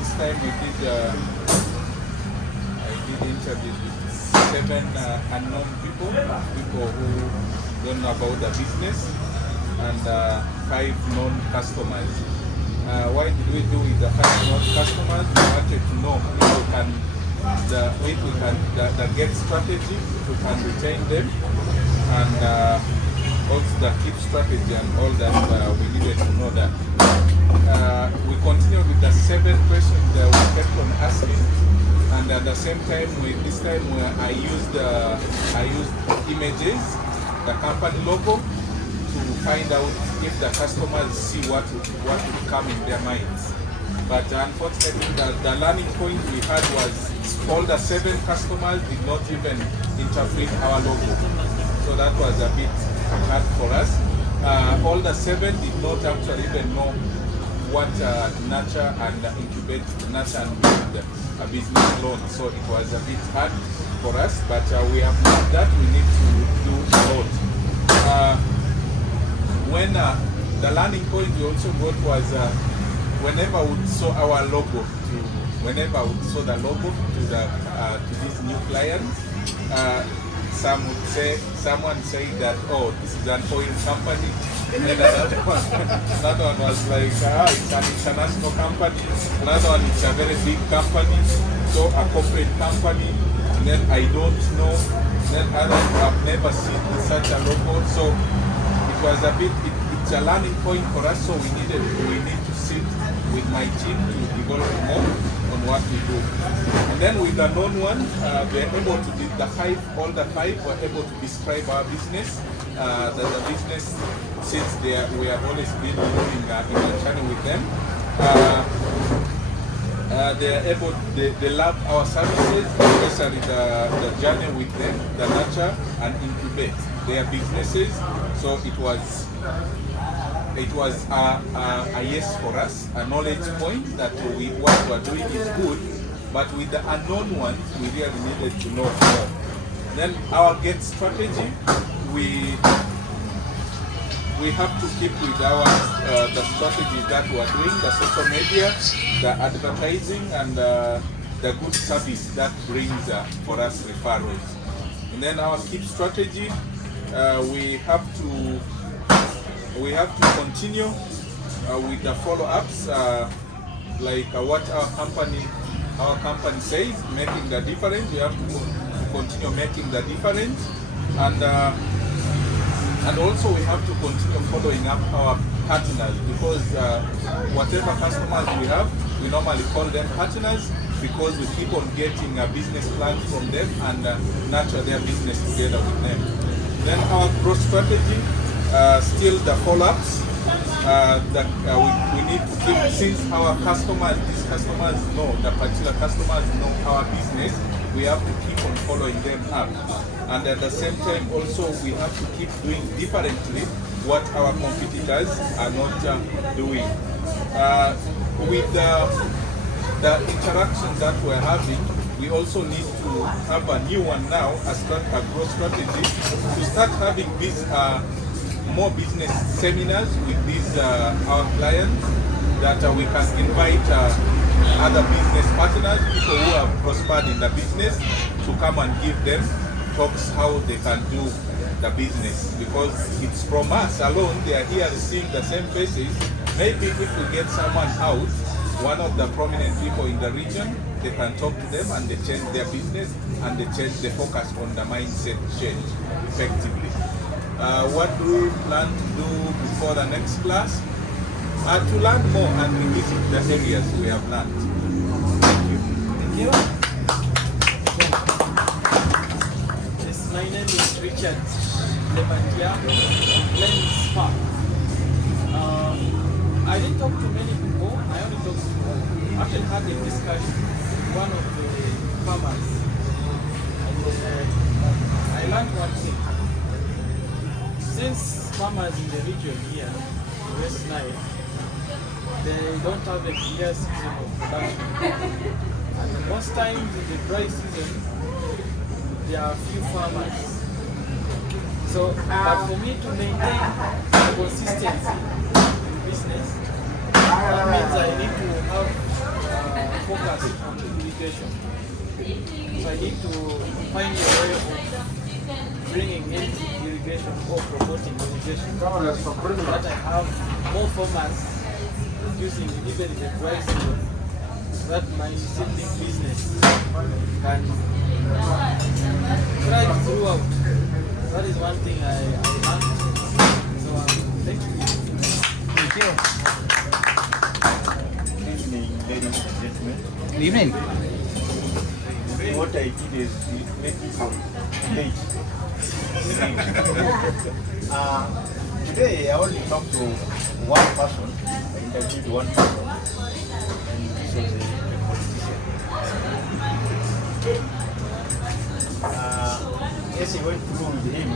this time I did interviews with 7 unknown people who don't know about the business, and 5 known customers. Why did we do with the 5 known customers? We wanted to know if we can the get strategy, if we can retain them, and also the keep strategy and all that. We needed to know that. We continued with the 7 questions that we kept on asking, and at the same time, I used images, the company logo, to find out if the customers see what would come in their minds. But unfortunately, the learning point we had was all the 7 customers did not even interpret our logo. So that was a bit hard for us. All the 7 did not actually even know what nurture and incubate, nurture and build a business loan. So it was a bit hard for us, but we have learned that we need to do a lot. When the learning point we also got was whenever we saw our logo, whenever we saw the logo to these new clients, someone say that, oh, this is an oil company, and then another one was like, it's an international company, another one is a very big company, so a corporate company, and then I don't know, then others have never seen such a logo, so it was a bit, it's a learning point for us, so we need to sit with my team to develop more on what we do. And then with the known one, we're able to, all the 5 were able to describe our business. The business, since we have always been doing in a channel with them, they love our services, especially the journey with them, the nurture and incubate their businesses. So it was a yes for us, a knowledge point that what we are doing is good, but with the unknown ones, we really needed to know more. Then our get strategy, we have to keep with our the strategy that we are doing, the social media, the advertising, and the good service that brings for us referrals. And then our keep strategy, we have to continue with the follow-ups, like what our company says, making the difference. We have to continue making the difference, and also we have to continue following up our partners, because whatever customers we have, we normally call them partners, because we keep on getting a business plan from them and nurture their business together with them. Then our growth strategy, still the follow-ups that we need to keep, since our these customers know, the particular customers know our business, we have to keep on following them up. And at the same time also we have to keep doing differently what our competitors are not doing. With the interaction that we're having, we also need to have a new one now, a growth strategy, to start having these more business seminars with these our clients, that we can invite other business partners, people who have prospered in the business, to come and give them talks how they can do the business, because it's from us alone. They are here seeing the same faces. Maybe if we get someone out, one of the prominent people in the region, they can talk to them and they change their business and they change the focus on the mindset change effectively. What do we plan to do before the next class? To learn more and revisit the areas we have learned. Thank you. Thank you. Yes, my name is Richard Lebantia of Lens Park. I didn't talk to many people. I only talked to, actually had a discussion with one of the farmers. And I learned one thing. Since farmers in the region here, West Nile, they don't have a clear season of production. And most times in the dry season, there are few farmers. So, but for me to maintain consistency in business, that means I need to have focus on irrigation. So I need to find a way of bringing in irrigation or promoting irrigation so that I have more farmers using even in the dry season, so that my seedling business can thrive throughout. That is one thing I learned. So thank you. Thank you. Good evening, ladies and gentlemen. Good evening. What I did is make people late. Today I only talked to one person. I interviewed one person, and this was a politician. Yes, I went through with him.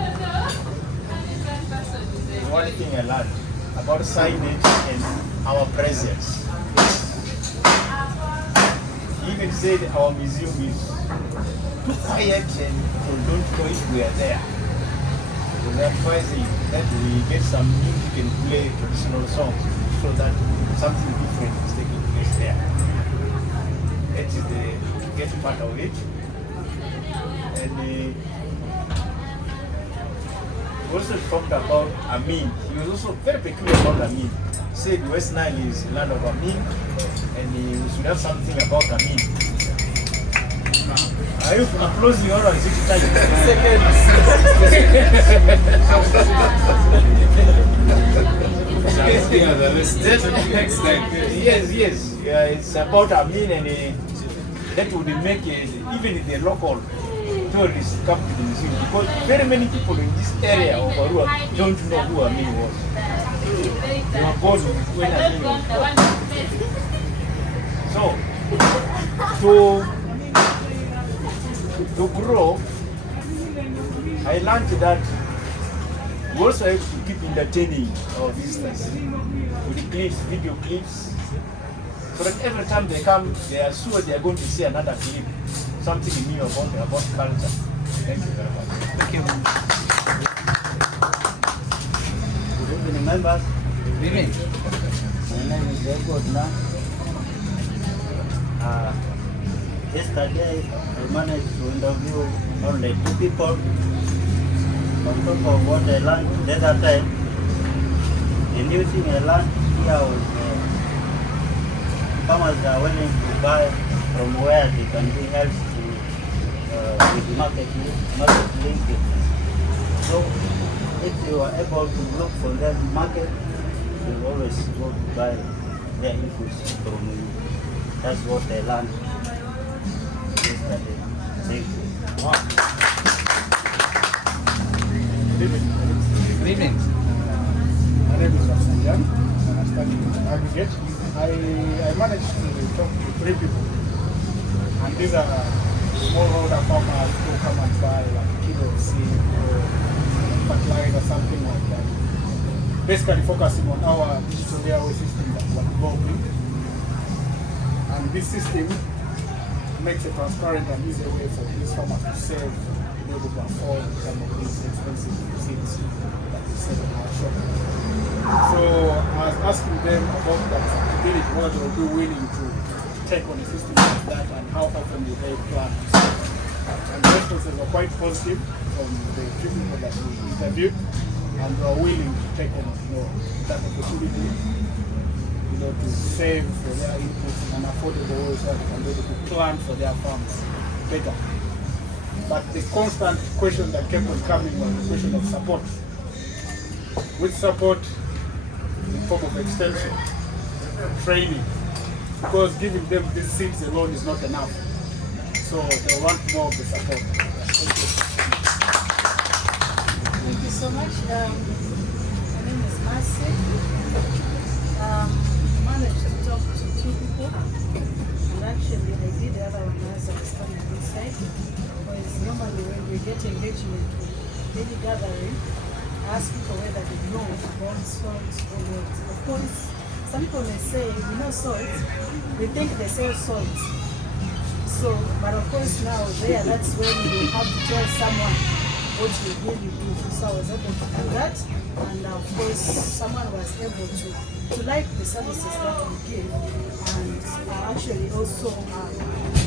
One thing I learned about signage and our presence. He even said our museum is too quiet and people don't know if we are there. We are advising that we get some music and play traditional songs so that something different is taking place there. That is the get part of it. And also talked about Amin. He was also very peculiar about Amin. He said West Nile is land of Amin, and we should have something about Amin. Are you applauding or is it time? Next time. Yes. Yeah, it's about Amin, and that would make even the local tourists come to the museum, because very many people in this area of Arua don't know who Amin was. They were born when Amin was born. So, to grow, I learned that we also have to keep entertaining our visitors with clips, video clips, so that every time they come, they are sure they are going to see another clip, something new about culture. Thank you very much. Thank you. Good evening, members. Good evening. My name is Edward Na. Yesterday, I managed to interview only 2 people. On top of what I learned the other time, the new thing I learned here was farmers are willing to buy from where they can be helped to with market linkage. So if you are able to look for that market, you always go to buy their inputs from you. That's what I learned yesterday. Thank you. Good evening. My name is Rasanjan, and I study in aggregate. I managed to talk to 3 people, and these are smallholder farmers who come and buy like a kilo of seed or fertilizer, something like that. Basically focusing on our digital layaway system that we're involved in. And this system makes a transparent and easy way for these farmers to save, to be able to afford some of these expensive seeds that we sell in our shop. So I was asking them about that ability, whether they will be willing to take on a system like that and how often do they plan. And the responses were quite positive from the people that we interviewed, and they are willing to take on that opportunity, to save for their inputs in an affordable way so that they can be able to plan for their farms better. But the constant question that kept on coming was the question of support. With support in the form of extension, training, because giving them these seeds alone is not enough. So they want more of the support. Thank you. Thank you so much. My name is Marcy. I managed to talk to 2 people, and actually I did the other one as I was coming this side. Because normally when we get engagement with any gathering, I ask people whether they know about salt or not. Of course, some people may say, salt. We think they sell salt. So, but of course now that's when you have to tell someone what you really do. So I was able to do that, and of course someone was able to like the services that we give, and actually also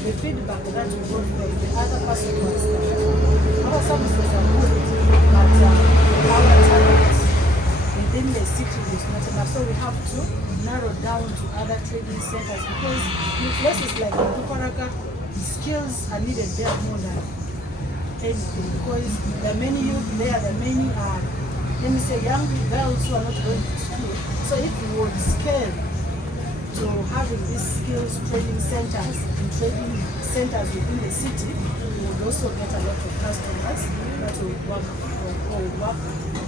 the feedback that we got from the other person was that our services are good, but our targets within the city is not enough. So we have to narrow down to other training centers, because in places like Kuparaga, skills are needed there more than anything, because there are many youth there, there are many let me say young girls who are not going to school. So if we would scale to having these skills training centers and training centers within the city, we would also get a lot of customers that will work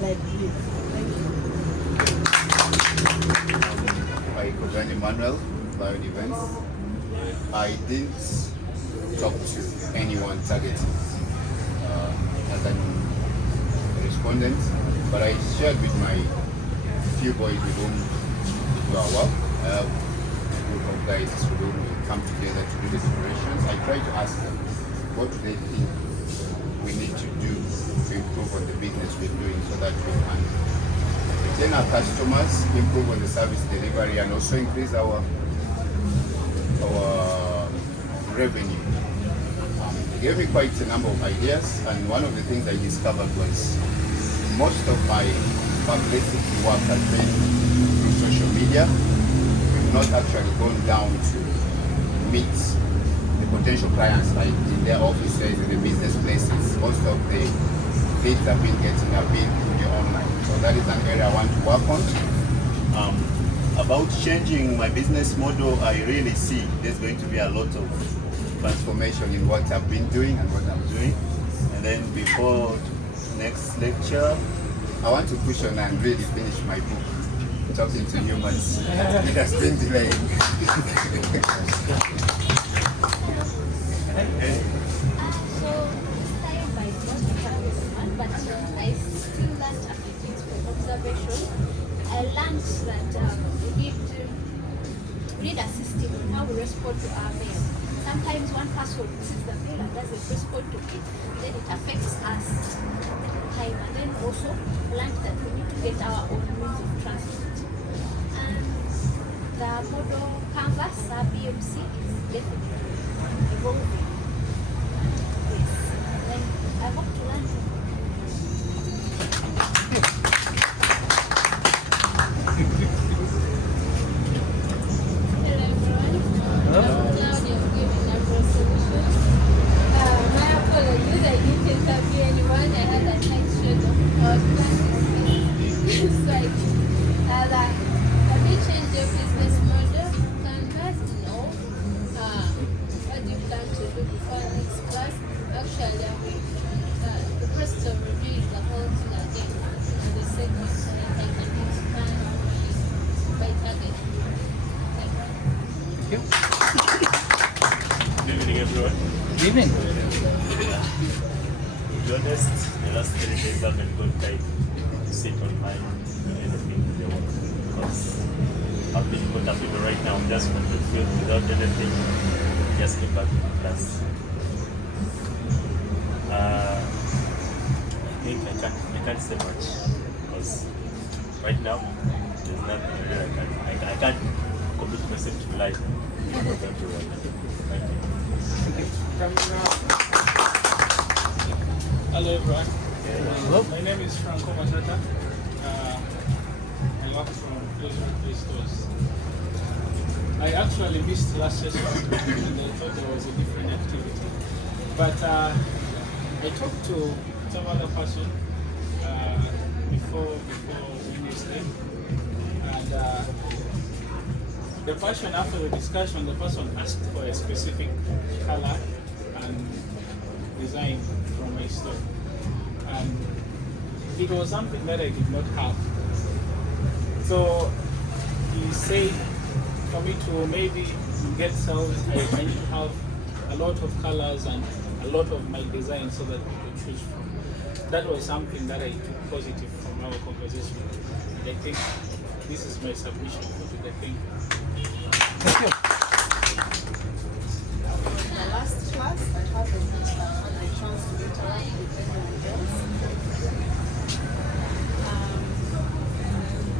like this. Thank you. By Kogan Emmanuel, Lion Events. I didn't talk to anyone targeted as an respondent, but I shared with my few boys with whom we do our work. A group of guys with whom we come together to do the operations. I try to ask them, what do they think we need to do to improve on the business we're doing so that we can retain our customers, improve on the service delivery, and also increase our revenue. They gave me quite a number of ideas, and one of the things I discovered was most of my publicity work has been through social media. We've not actually gone down to meet the potential clients like in their offices, in the business places. Most of the leads I've been getting have been through the online. So that is an area I want to work on. About changing my business model, I really see there's going to be a lot of Transformation in what I've been doing and what I'm doing. and then before next lecture, I want to push on and really finish my book, Talking to Humans. It has been delayed. So started by not becoming one, but I still learned a few things from observation. I learned that we need a system on how we respond to our mail. Sometimes one person sees the mail and doesn't respond to it, then it affects us at the time. And then also learned that we need to get our own means of transport. And the model canvas, our BMC, is definitely evolving. Yes. And I hope to learn. Hello everyone. Claudia giving number solutions. My apologies, I didn't interview anyone. I had a tight schedule. I was planning so I did. Have you changed your business model? Canvas? No. What do you plan to do before next class? Actually, the process of reviewing the whole thing again in the segment so that I can expand by target. Thank you. Good evening, everyone. Good evening. To be honest, the last 3 days I haven't got time to sit on my anything in the work because I've been caught up with right now. I'm just on the field without anything. Just came back to class. I think I can't say much because right now there's nothing really I can't commit myself to life. Thank you. Hello everyone. Hello. My name is Franco Matata. I work from Pleasure Play Stores. I actually missed last session and I thought there was a different activity. But I talked to some other person before Wednesday, and the person, after the discussion, the person asked for a specific color and design from my store. And it was something that I did not have. So he said for me to maybe get sales, I need to have a lot of colors and a lot of my designs so that we could choose from. That was something that I took positive from our conversation. And I think this is my submission for today. Thank you. Thank you. In the last class, I had the chance to interact with everyone else.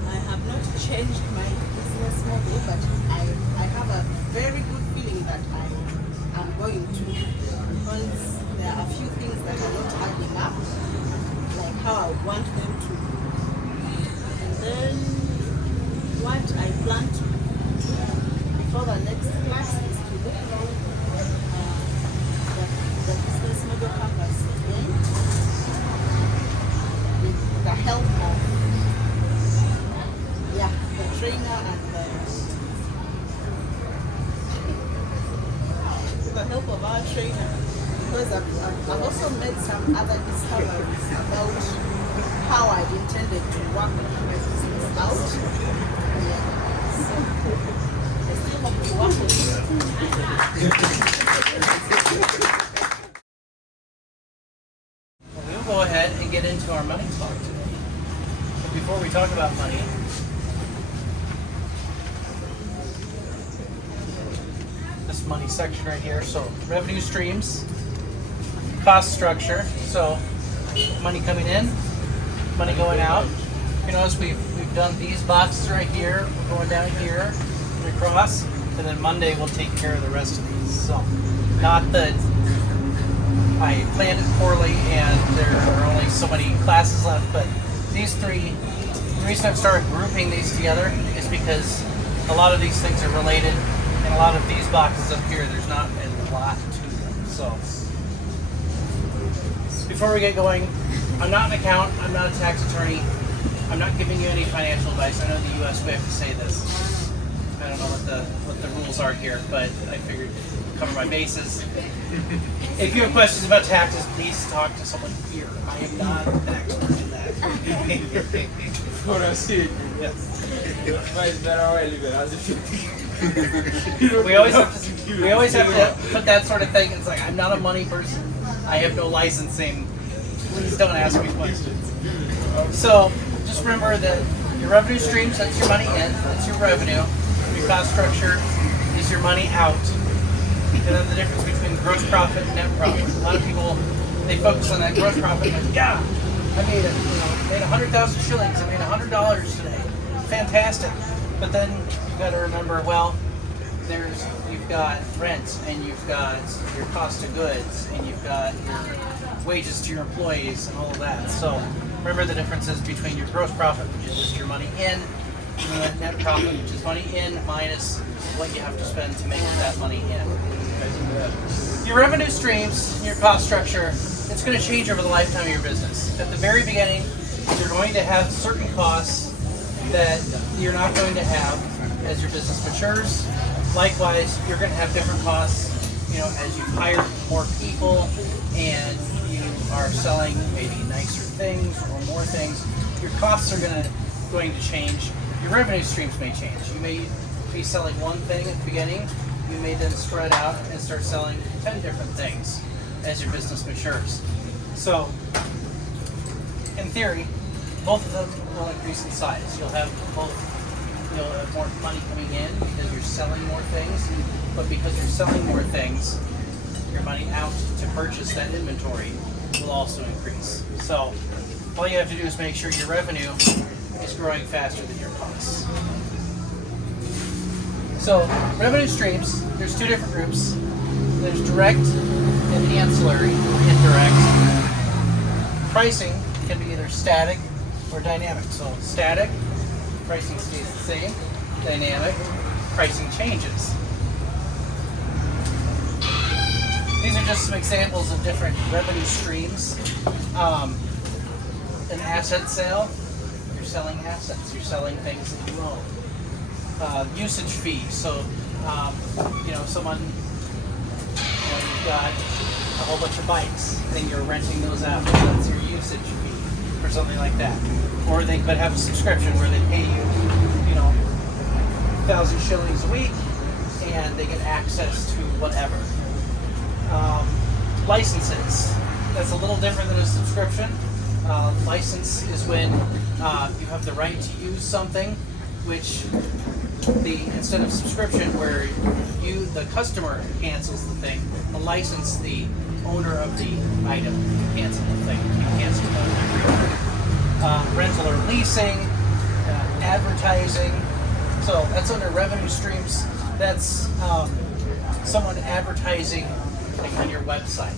I have not changed my business model, but I have a the help of our trainer because I've also made some other discoveries about how I intended to work my business out. Yeah. So, I still have to work with We'll go ahead and get into our money talk today. But before we talk about money, this money section right here, so revenue streams, cost structure, so money coming in, money going out. You notice we've done these boxes right here, we're going down here, and across, and then Monday we'll take care of the rest of these. So, not that I planned it poorly and there are only so many classes left, but these three, the reason I've started grouping these together is because a lot of these things are related, and a lot of these boxes up here, there's not a lot to them. So, before we get going, I'm not an accountant, I'm not a tax attorney, I'm not giving you any financial advice. I know in the US we have to say this. I don't know what the rules are here, but I figured cover my bases. If you have questions about taxes, please talk to someone here. I am not an expert in that. For a seat. Yes. But it's better way live it as it We always have to put that sort of thing. It's like, I'm not a money person. I have no licensing. Please don't ask me questions. So just remember that your revenue streams, that's your money in, that's your revenue. Your cost structure is your money out. And then the difference between gross profit and net profit. A lot of people, they focus on that gross profit. Like, yeah, I made made 100,000 shillings. I made $100 today. Fantastic. But then you've got to remember, well, you've got rent, and you've got your cost of goods, and you've got your wages to your employees, and all of that. So remember the differences between your gross profit, which is just your money in, and net profit, which is money in minus what you have to spend to make that money in. Your revenue streams, your cost structure, it's going to change over the lifetime of your business. At the very beginning, you're going to have certain costs that you're not going to have as your business matures. Likewise, you're going to have different costs, as you've hired more people and you are selling maybe nicer things or more things. Your costs are going to change. Your revenue streams may change. You may be selling one thing at the beginning. You may then spread out and start selling 10 different things as your business matures. So, in theory, both of them will increase in size. You'll have more money coming in because you're selling more things, but because you're selling more things, your money out to purchase that inventory will also increase. So, all you have to do is make sure your revenue is growing faster than your costs. So, revenue streams, there's two different groups. There's direct and ancillary, or indirect. Pricing can be either static or dynamic. So, static, pricing stays the same. Dynamic, pricing changes. These are just some examples of different revenue streams. An asset sale, you're selling assets. You're selling things that you own. Usage fees. So, someone, you've got a whole bunch of bikes, and you're renting those out. That's your usage fee, or something like that. Or they could have a subscription where they pay you, 1,000 shillings a week, and they get access to whatever. Licenses. That's a little different than a subscription. License is when you have the right to use something, which instead of subscription where the customer cancels the thing, the license, the owner of the item can cancel the thing. You cancel the rental or leasing, advertising. So that's under revenue streams. That's someone advertising on your website.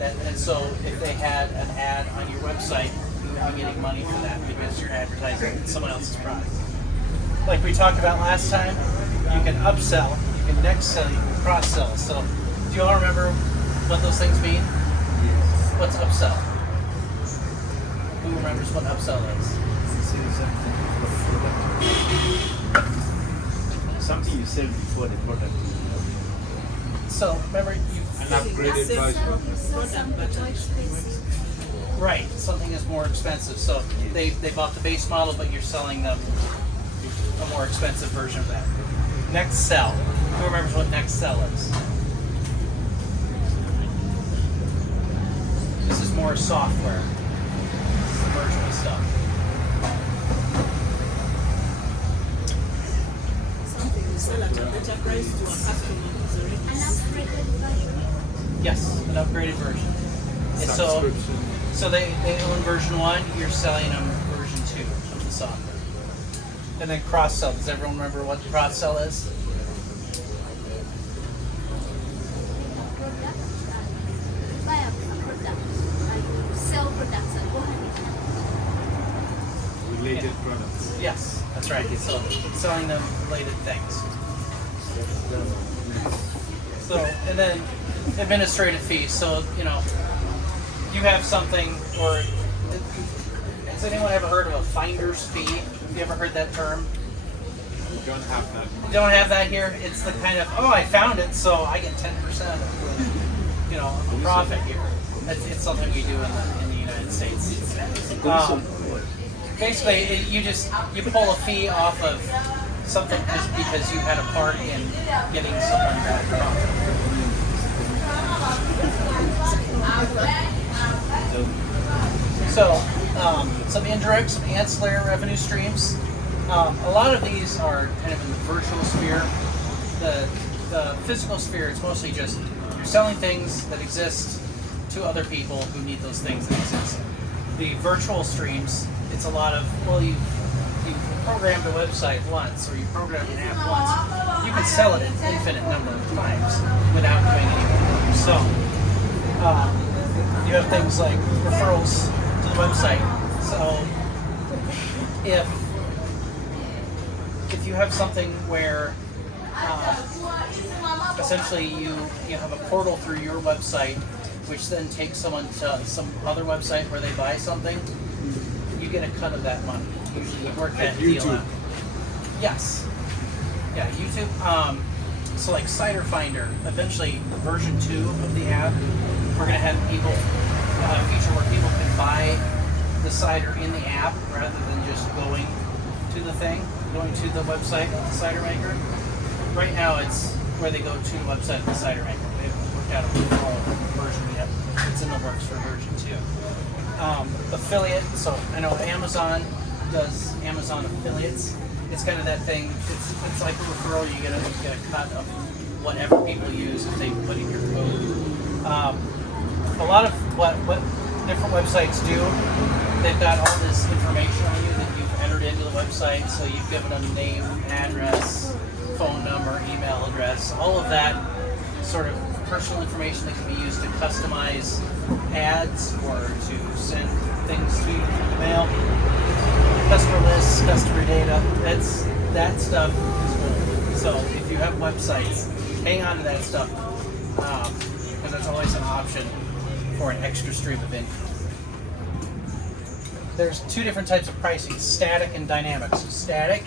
And so if they had an ad on your website, you would be getting money for that because you're advertising someone else's product. Like we talked about last time, you can upsell, you can next sell, you can cross sell. So do you all remember what those things mean? Yes. What's upsell? Who remembers what upsell is? Something you sell before the product. So remember, you An upgraded version. right, something is more expensive. So they bought the base model, but you're selling them a more expensive version of that. Next Cell. Who remembers what Next Cell is? This is more software. This is the version of stuff. Something you sell at a better price to a customer who's already. Yes, an upgraded version. And so they own version 1, you're selling them version 2 of the software. And then cross-sell. Does everyone remember what cross-sell is? Related products. Yes, that's right. So selling them related things. So, and then administrative fees. So, you know, you have something, or has anyone ever heard of a finder's fee? Have you ever heard that term? We don't have that. You don't have that here? It's the kind of, oh, I found it, so I get 10% of the, you know, the profit here. It's something we do in the United States. Basically, you pull a fee off of something just because you had a part in getting someone that profit. So, some indirect, some ancillary revenue streams. A lot of these are kind of in the virtual sphere. The physical sphere, it's mostly just you're selling things that exist to other people who need those things that exist. The virtual streams, it's a lot of, well, you've programmed a website once, or you programmed an app once. You can sell it an infinite number of times without doing any work. So, you have things like referrals to the website. So, if you have something where essentially you have a portal through your website, which then takes someone to some other website where they buy something, you get a cut of that money. Usually you work that deal out. Yes. Yeah, YouTube. So like Cider Finder, eventually version 2 of the app, we're going to have people, a feature where people can buy the cider in the app rather than just going to the website of the cider maker. Right now it's where they go to the website of the cider maker. We haven't worked out a full version yet. It's in the works for version 2. Affiliate, so I know Amazon does Amazon affiliates. It's kind of that thing, it's like a referral, you get a cut of whatever people use if they put in your code. A lot of what different websites do, they've got all this information on you that you've entered into the website, so you've given them name, address, phone number, email address, all of that sort of personal information that can be used to customize ads or to send things to you through the mail. Customer lists, customer data, that stuff is good. So if you have websites, hang on to that stuff because that's always an option for an extra stream of income. There's 2 different types of pricing, static and dynamic. So static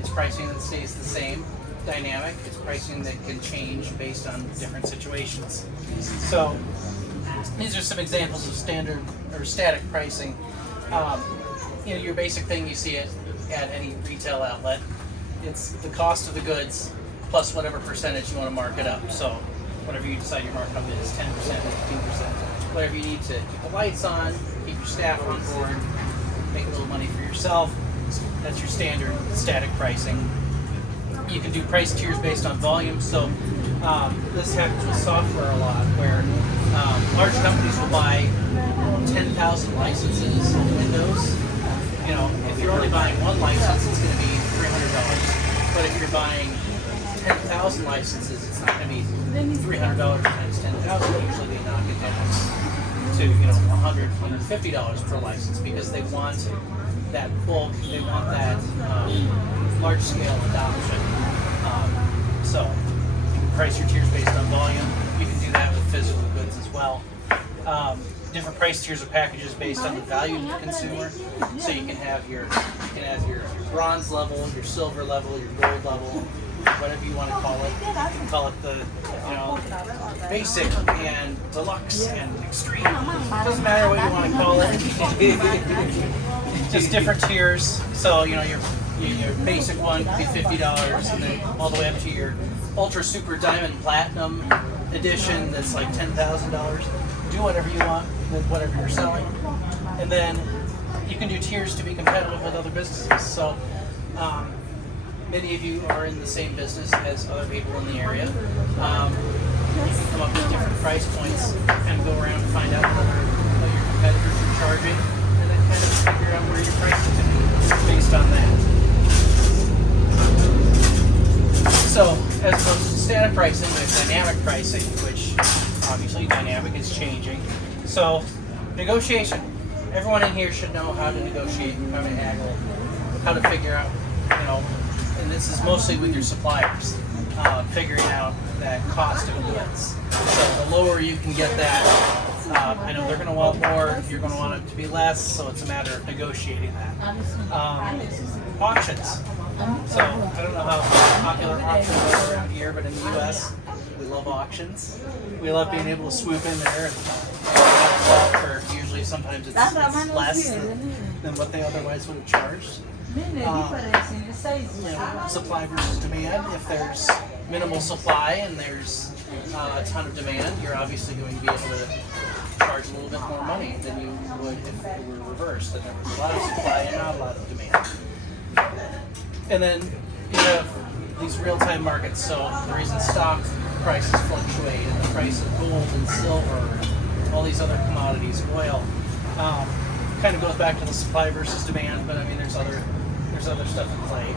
is pricing that stays the same. Dynamic is pricing that can change based on different situations. So these are some examples of standard or static pricing. Your basic thing you see it at any retail outlet. It's the cost of the goods plus whatever percentage you want to mark it up. So whatever you decide your markup is, 10%, 15%, whatever you need to keep the lights on, keep your staff on board, make a little money for yourself. That's your standard static pricing. You can do price tiers based on volume. So this happens with software a lot, where large companies will buy 10,000 licenses of Windows. If you're only buying one license, it's going to be $300. But if you're buying 10,000 licenses, it's not going to be $300 times 10,000. Usually they knock it down to $100, $150 per license because they want that bulk, they want that large scale adoption. So you can price your tiers based on volume. You can do that with physical goods as well. Different price tiers of packages based on the value to the consumer. So you can have your bronze level, your silver level, your gold level, whatever you want to call it. You can call it the, basic and deluxe and extreme. Doesn't matter what you want to call it. Just different tiers. So your basic one could be $50, and then all the way up to your ultra super diamond platinum edition that's like $10,000. Do whatever you want with whatever you're selling, and then you can do tiers to be competitive with other businesses. So many of you are in the same business as other people in the area. You can come up with different price points and go around and find out what your competitors are charging, and then kind of figure out where your price is going to be based on that. So, as opposed to static pricing, there's dynamic pricing, which obviously dynamic is changing. So, negotiation. Everyone in here should know how to negotiate, how to haggle, how to figure out, and this is mostly with your suppliers, figuring out that cost of goods. So the lower you can get that, I know they're going to want more, you're going to want it to be less, so it's a matter of negotiating that. Auctions. So I don't know how popular auctions are around here, but in the U.S., we love auctions. We love being able to swoop in there and for usually sometimes it's less than what they otherwise would have charged. Supply versus demand. If there's minimal supply and there's a ton of demand, you're obviously going to be able to charge a little bit more money than you would if it were reversed, that there was a lot of supply and not a lot of demand. And then you have these real-time markets, so the reason stock prices fluctuate and the price of gold and silver and all these other commodities, oil, kind of goes back to the supply versus demand, but I mean there's other stuff in play.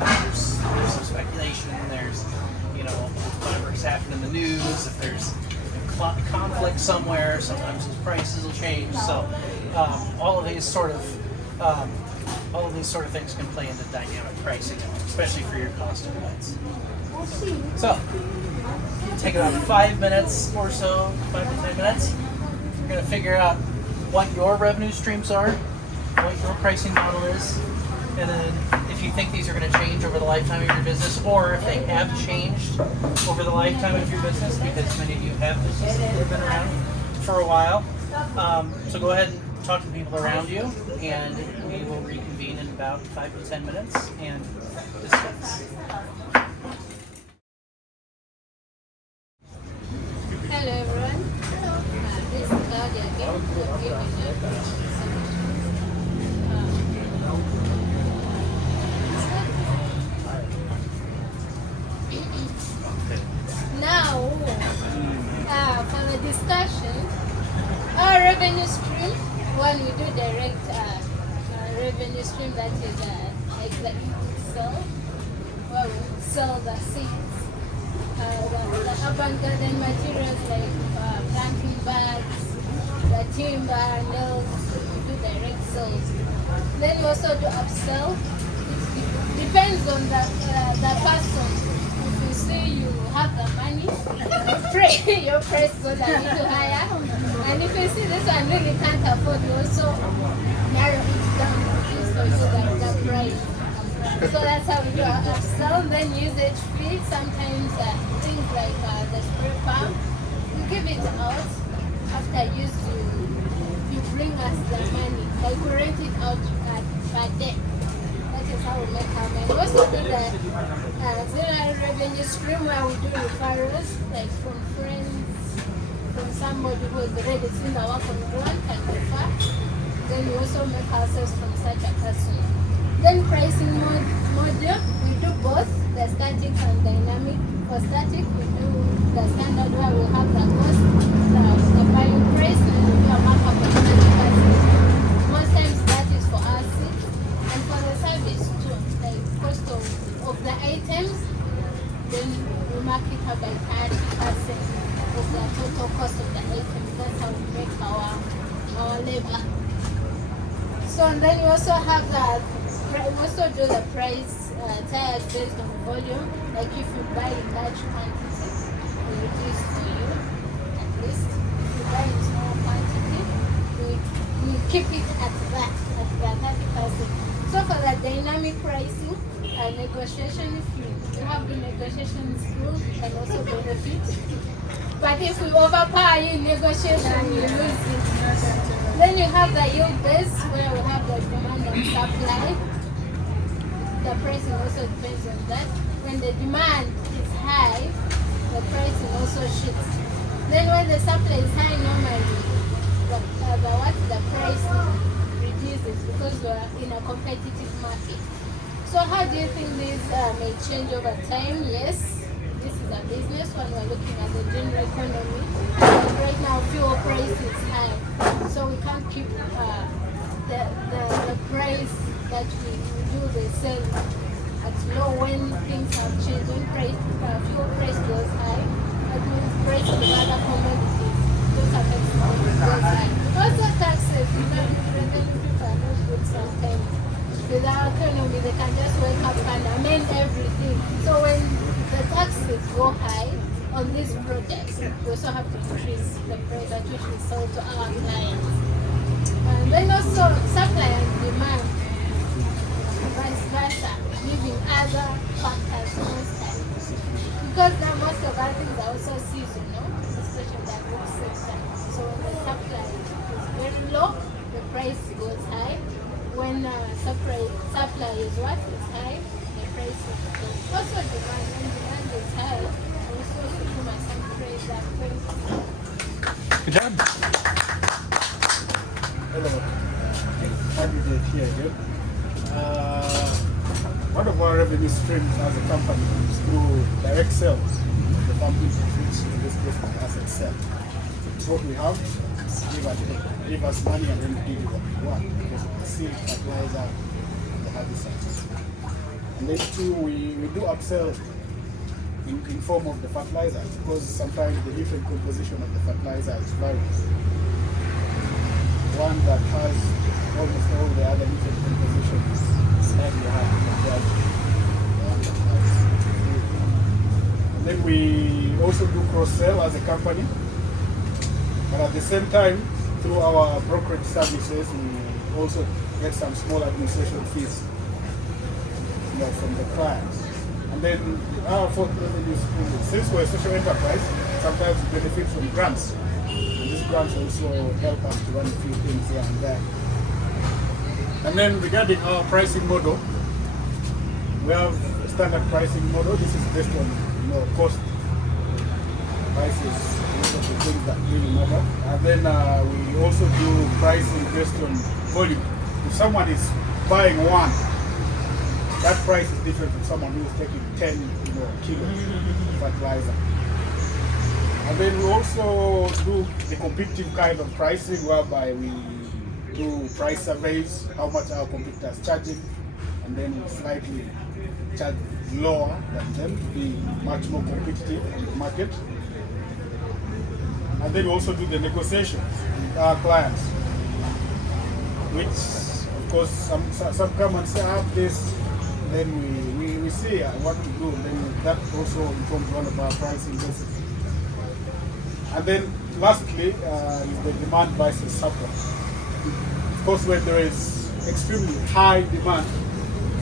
There's some speculation, there's whatever's happened in the news, if there's conflict somewhere, sometimes those prices will change. So all of these sort of things can play into dynamic pricing, especially for your cost of goods. So take about 5 minutes or so, 5 to 10 minutes. You're going to figure out what your revenue streams are, what your pricing model is, and then if you think these are going to change over the lifetime of your business, or if they have changed over the lifetime of your business, because many of you have businesses that have been around for a while. So go ahead and talk to the people around you, and we will reconvene in about 5 to 10 minutes and discuss. Hello everyone. This is Claudia again. We're giving you now, for the discussion, our revenue stream, one we do direct revenue stream, that is executive sell, where we sell the seeds, the urban garden materials like planting bags, the timber, nails, we do direct sales. Then we also do upsell. It depends on the person. If you see you have the money, your price goes a little higher. And if you see this one really can't afford, you also narrow it down so the price. So that's how we do our upsell. Then usage fee. Sometimes things like the spray pump, we give it out. After use, you bring us the money. Like we rent it out per day. That is how we make our money. We also do the auxiliary revenue stream where we do referrals, like from friends, from somebody who has already seen the work on ground and refer. Then we also make ourselves from such a person. Then pricing module, we do both the static and dynamic. For static, we do the standard where we have the cost, the buying price, and we do a markup of 20%. Most times that is for our seat, and for the service too, like cost of the items, then we mark it up by 30% of the total cost of the items. That's how we make our labor. So and then we also have we also do the price tiers based on volume. Like if you buy in large quantity, we reduce for you at least. If you buy in small quantity, we keep it at that, at the 30%. So for the dynamic pricing, negotiation. If you have the negotiation skills, you can also benefit. But if we overpower you in negotiation, you lose it. Then you have the yield base where we have the demand and supply. The pricing also depends on that. When the demand is high, the pricing also shifts. Then when the supply is high, normally the price reduces because we're in a competitive market. So how do you think this may change over time? Yes, this is a business when we're looking at the general economy. And right now, fuel price is high, so we can't keep the price that we do the sale at low when things have changed. When fuel price goes high, that means price of other commodities goes high. Also taxes, revenue people are not good sometimes. With our economy, they can just wake up and amend everything. So when the taxes go high on these products, we also have to increase the price at which we sell to our clients. And then also supply and demand, vice versa, giving other factors most times. Because now most of our things are also seasonal, especially the agro sector. So when the supply is very low, the price goes high. When supply is what is high, the price is low. Also demand, when demand is high, also human some price are very high. Good job. Hello. Happy to be here again. One of our revenue streams as a company is through direct sales. The company which in this case is asset sell. It's what we have. Give us money and then give you what we want. Because we see fertilizer and the herbicides. And then two, we do upsell in form of the fertilizer because sometimes the different composition of the fertilizer is varies. One that has almost all the other different compositions slightly higher compared to the one that has. And then we also do cross-sell as a company. But at the same time, through our brokerage services, we also get some small administration fees, from the clients. And then our fourth revenue stream, since we're a social enterprise, sometimes we benefit from grants. And these grants also help us to run a few things here and there. And then regarding our pricing model, we have a standard pricing model. This is based on cost prices, most of the things that really matter. And then we also do pricing based on volume. If someone is buying one, that price is different from someone who is taking 10 kilos of fertilizer. And then we also do the competitive kind of pricing whereby we do price surveys, how much our competitors charging, and then we slightly charge lower than them to be much more competitive in the market. And then we also do the negotiations with our clients, which of course some come and say, I have this, then we see what to do, then that also informs one of our pricing basis. And then lastly is the demand versus supply. Of course, when there is extremely high demand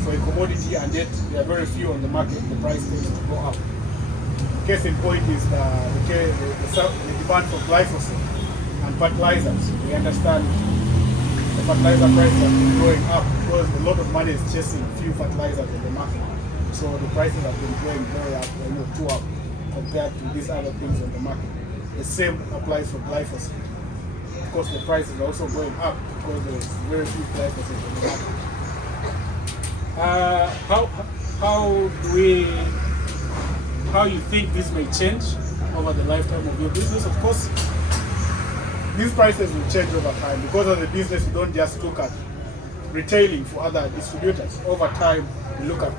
for a commodity and yet there are very few on the market, the price tends to go up. Case in point is the demand for glyphosate and fertilizers. We understand the fertilizer prices have been going up because a lot of money is chasing few fertilizers in the market. So the prices have been going very up, too up compared to these other things on the market. The same applies for glyphosate. Of course, the prices are also going up because there is very few glyphosate on the market. How you think this may change over the lifetime of your business? Of course, these prices will change over time. Because of the business, we don't just look at retailing for other distributors. Over time, we look at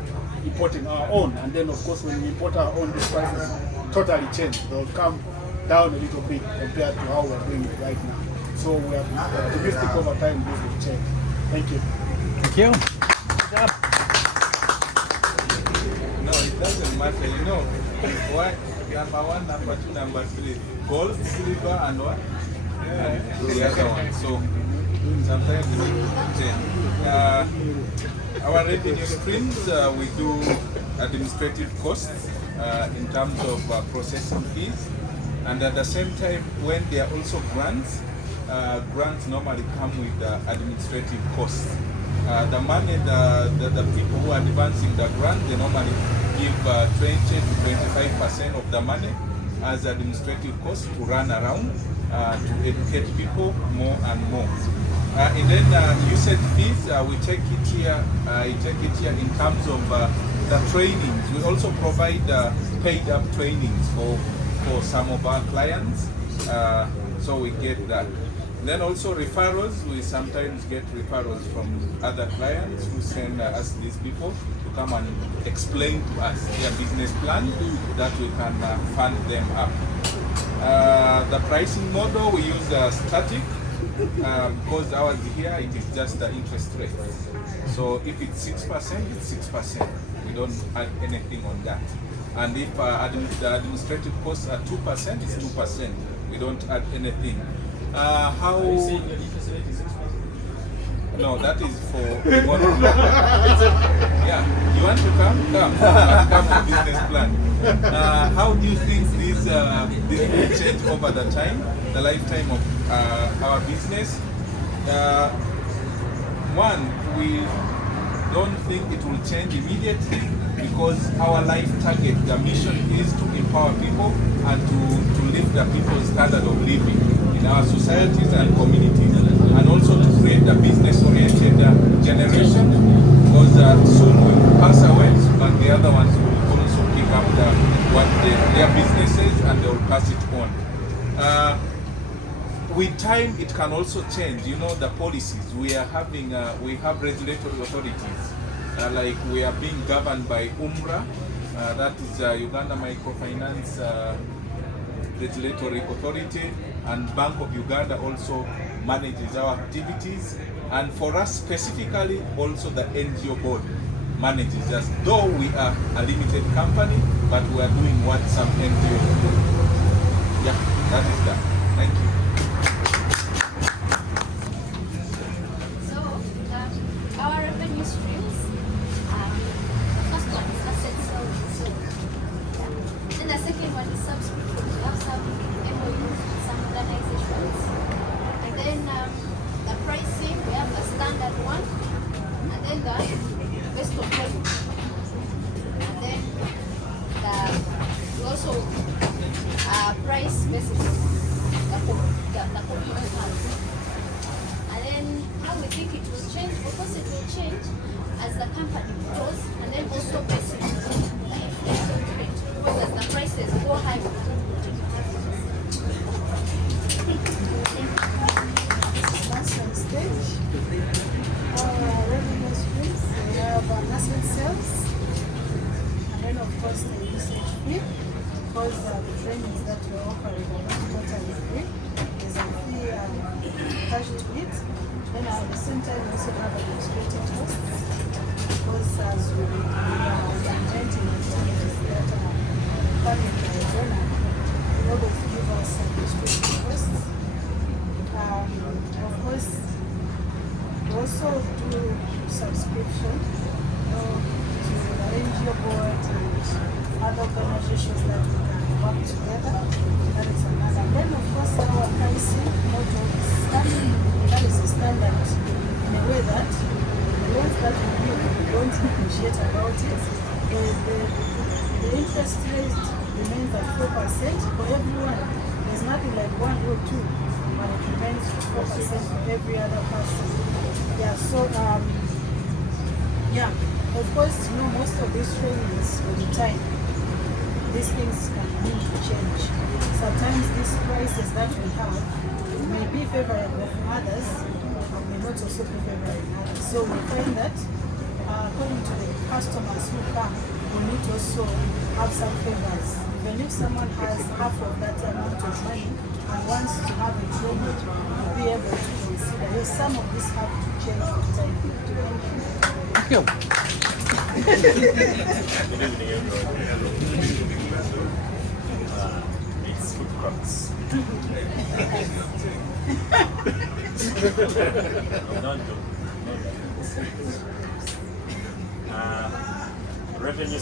importing our own. And then, of course, when we import our own, these prices totally change. They'll come down a little bit compared to how we're doing it right now. So we are optimistic over time this will change. Thank you. Thank you. Good job. No, it doesn't matter, Why? Number one, number two, number three. Gold, silver, and what? And the other one. So sometimes we need to change. our revenue streams, we do administrative costs in terms of processing fees, and at the same time, when there are also grants, grants normally come with administrative costs. The money, the people who are advancing the grant, they normally give 20 to 25% of the money as administrative costs to run around to educate people more and more. And then usage fees, we take it here. In terms of the trainings. We also provide paid up trainings for some of our clients, so we get that. And then also referrals. We sometimes get referrals from other clients who send us these people to come and explain to us their business plan that we can fund them up. The pricing model, we use static. Because ours here, it is just the interest rate. So if it's 6%, it's 6%. We don't add anything on that. And if the administrative costs are 2%, it's 2%. We don't add anything. How? No, that is for. Yeah, you want to come? Come. Come to business plan. How do you think this will change over the time, the lifetime of our business? One, we don't think it will change immediately because our life target, the mission is to empower people and to lift the people's standard of living in our societies and communities, and also to create a business-oriented generation, because soon we will pass away and the other ones will also pick up their businesses and they will pass it on. With time, it can also change. You know, the policies we are having, we have regulatory authorities. Like we are being governed by UMRA, that is Uganda Microfinance Regulatory Authority, and Bank of Uganda also manages our activities. And for us specifically, also the NGO board manages us. Though we are a limited company, but we are doing what some NGOs do. Yeah, that is that. Thank you. Our revenue streams, the first one is asset sales. Then the second one is subscription. We have some MOUs with some organizations. And then the pricing, we have a standard one. And then the best of level. And then we also price basis the community has. And then how we think it will change, because it will change as the company grows, and then also based on the inflation rate, because as the prices go high. That's on stage. Our revenue streams, we have asset sales, and then of course the usage fee, because the trainings that we're offering are not totally free. There's a fee attached to it. Then at the same time, we also have administrative costs, because as we are implementing activities that are funded by donor, they always give us administrative costs. Of course, we also do subscription to the NGO board and other organizations that we can work together. That is another. Then of course our pricing model is standard. That is a standard in a way that the loans that we give, we don't negotiate about it. The interest rate remains at 4% for everyone. There's nothing like 1 or 2, but it remains 4% for every other person. Yeah, so yeah, of course, you know, most of these trainings with the time, these things can need to change. Sometimes these prices that we have may be favorable for others, but may not also be favorable for others. So we find that according to the customers who come, we need to also have some favors. Even if someone has half of that amount of money and wants to have a training, to be able to consider, yes, some of this have to change with time. Thank you. It's food crops. I'm not joking. My revenue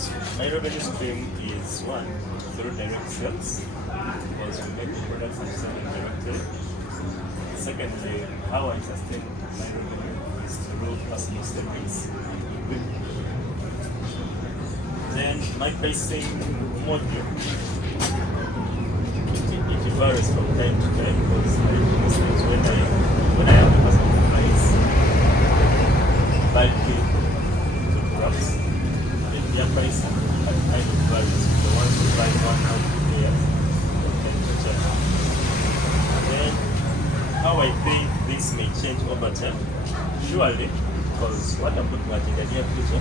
stream is one, through direct sales, because we make products and sell them directly. Secondly, how I sustain my revenue is through personal savings. Then my pricing module, it varies from time to time, because when I have the customer price bulky products, their price kind of varies. The ones who buy one out of theirs can change. And then how I think this may change over time, surely, because what I'm looking at in the near future,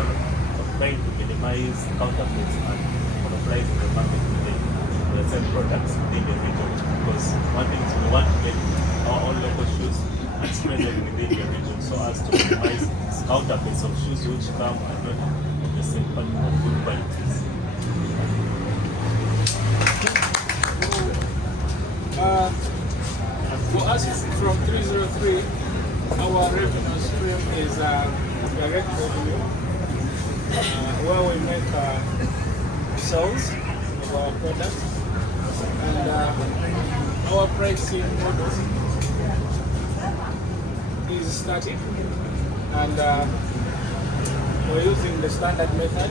I'm trying to minimize counterfeits and monopolizing the market within the same products within the region. Because one thing is we want to get our own local shoes and spread them within the region so as to minimize counterfeits of shoes which come and not of the same quality of good qualities. For us from 303, our revenue stream is direct revenue, where we make sales of our products, and our pricing model is static, and we're using the standard method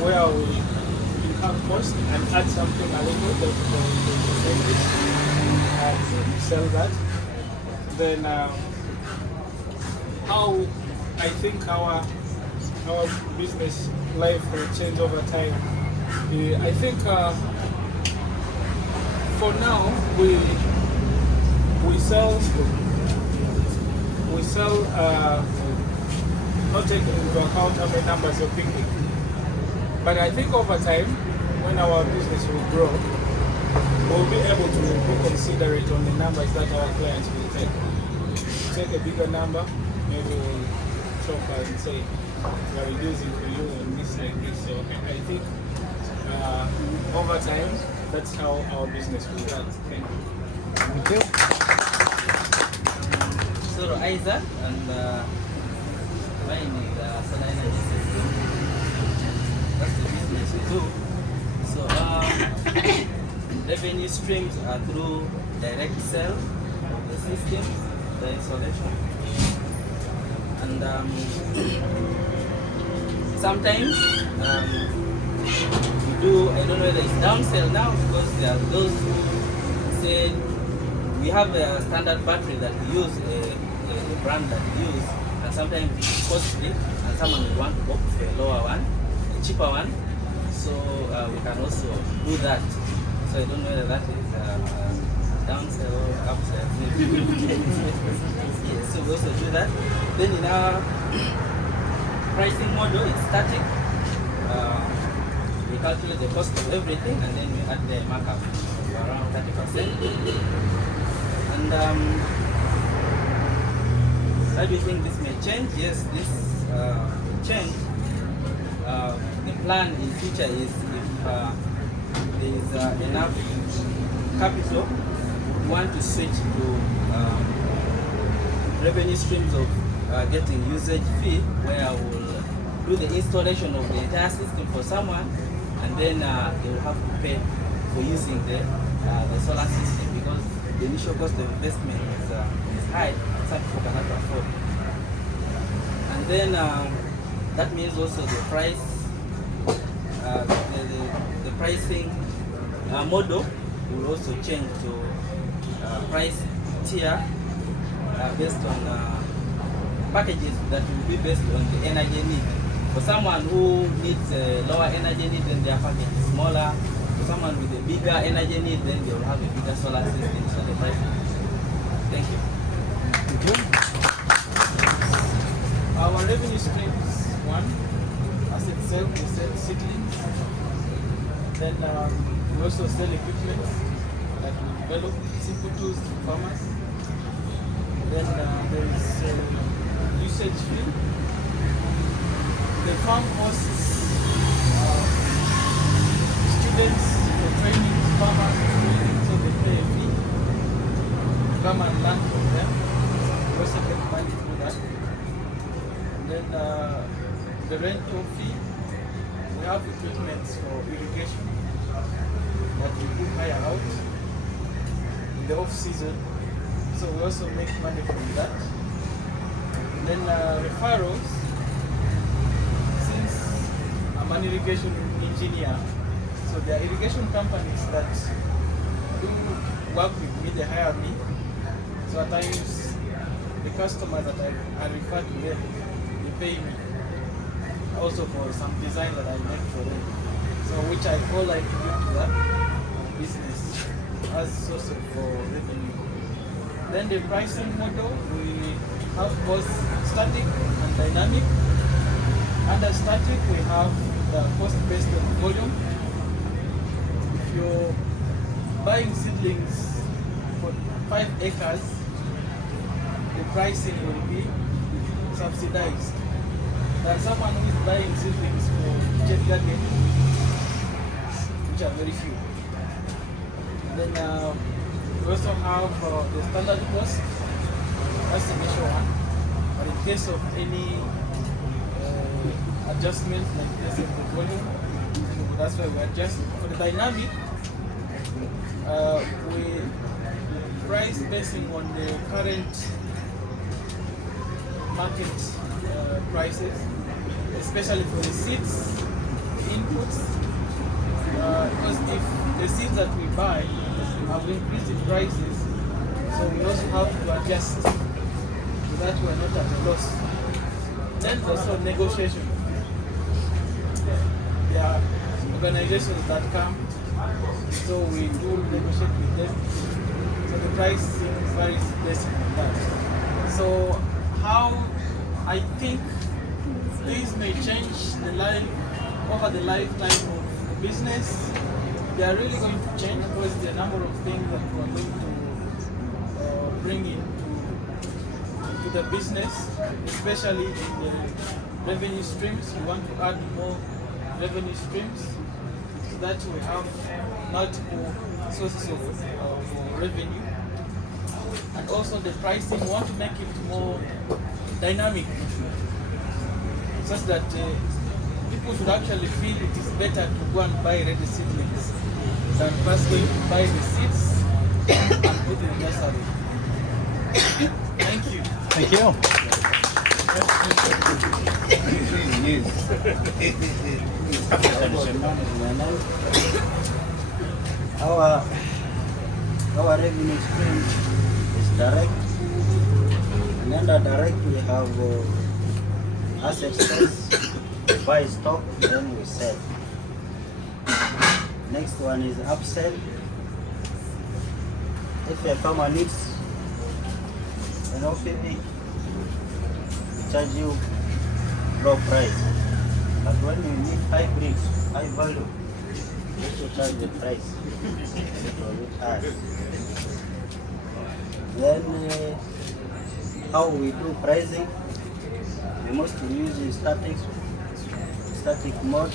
where we incur cost and add something a little bit to and sell that. Then how I think our business life will change over time. I think for now we sell not taking into account how many numbers you're picking. But I think over time, when our business will grow, we'll be able to be considerate on the numbers that our clients will take. Take a bigger number, maybe we'll talk and say, we are reducing for you and this like this. So I think over time, that's how our business will run. Thank you. Thank you. So Isaac and mine is solar energy system. That's the business we do. So revenue streams are through direct sale of the system, the installation, and sometimes we do. I don't know whether it's down sale now, because there are those who say we have a standard battery that we use, a brand that we use, and sometimes it's costly, and someone will want to opt for a lower one, a cheaper one. So we can also do that. So I don't know whether that is downsell or upsell. Yes, so we also do that. Then in our pricing model, it's static. We calculate the cost of everything, and then we add the markup of around 30%. And how do you think this may change? Yes, this will change. The plan in future is if there is enough capital, we want to switch to revenue streams of getting usage fee, where we'll do the installation of the entire system for someone, and then they will have to pay for using the solar system, because the initial cost of investment is high, some people cannot afford. And then that means also the price, the pricing model will also change to price tier based on packages that will be based on the energy need. For someone who needs a lower energy need, then their package is smaller. For someone with a bigger energy need, then they will have a bigger solar system, so the price. Thank you. Our revenue streams, one, as itself, we sell seedlings. Then we also sell equipment that we develop, simple tools to farmers. Then there is usage fee. The farm hosts students for training, farmers, so they pay a fee to come and learn from them. We also get money through that. And then the rental fee, we have equipment for irrigation that we could hire out in the off season. So we also make money from that. And then referrals, since I'm an irrigation engineer, so there are irrigation companies that do work with me, they hire me. So at times the customers that I refer to them, they pay me also for some design that I make for them. So which I call like to that business as source of revenue. Then the pricing model, we have both static and dynamic. Under static, we have the cost based on volume. If you're buying seedlings for 5 acres, the pricing will be subsidized. There are someone who is buying seedlings for jet garden, which are very few. And then we also have the standard cost, that's the initial one. But in case of any adjustment, like let's say the volume, that's why we adjust. For the dynamic, we price basing on the current market prices, especially for the seeds, inputs. Because if the seeds that we buy have increased in prices, so we also have to adjust so that we're not at a loss. Then also negotiation. There are organizations that come, so we do negotiate with them. So the price varies based on that. So how I think these may change over the lifetime of the business. They are really going to change because the number of things that we are going to bring into the business, especially in the revenue streams. We want to add more revenue streams so that we have multiple sources of revenue. And also the pricing, we want to make it more dynamic such that people should actually feel it is better to go and buy ready seedlings than first going to buy the seeds and put in the nursery. Thank you. Thank you. Our revenue stream is direct, and under direct we have asset sales. We buy stock, then we sell. Next one is upsell. If a farmer needs an OPP, charge you low price. But when you need hybrid, high value, you should charge the price. Then how we do pricing, we mostly use static mode.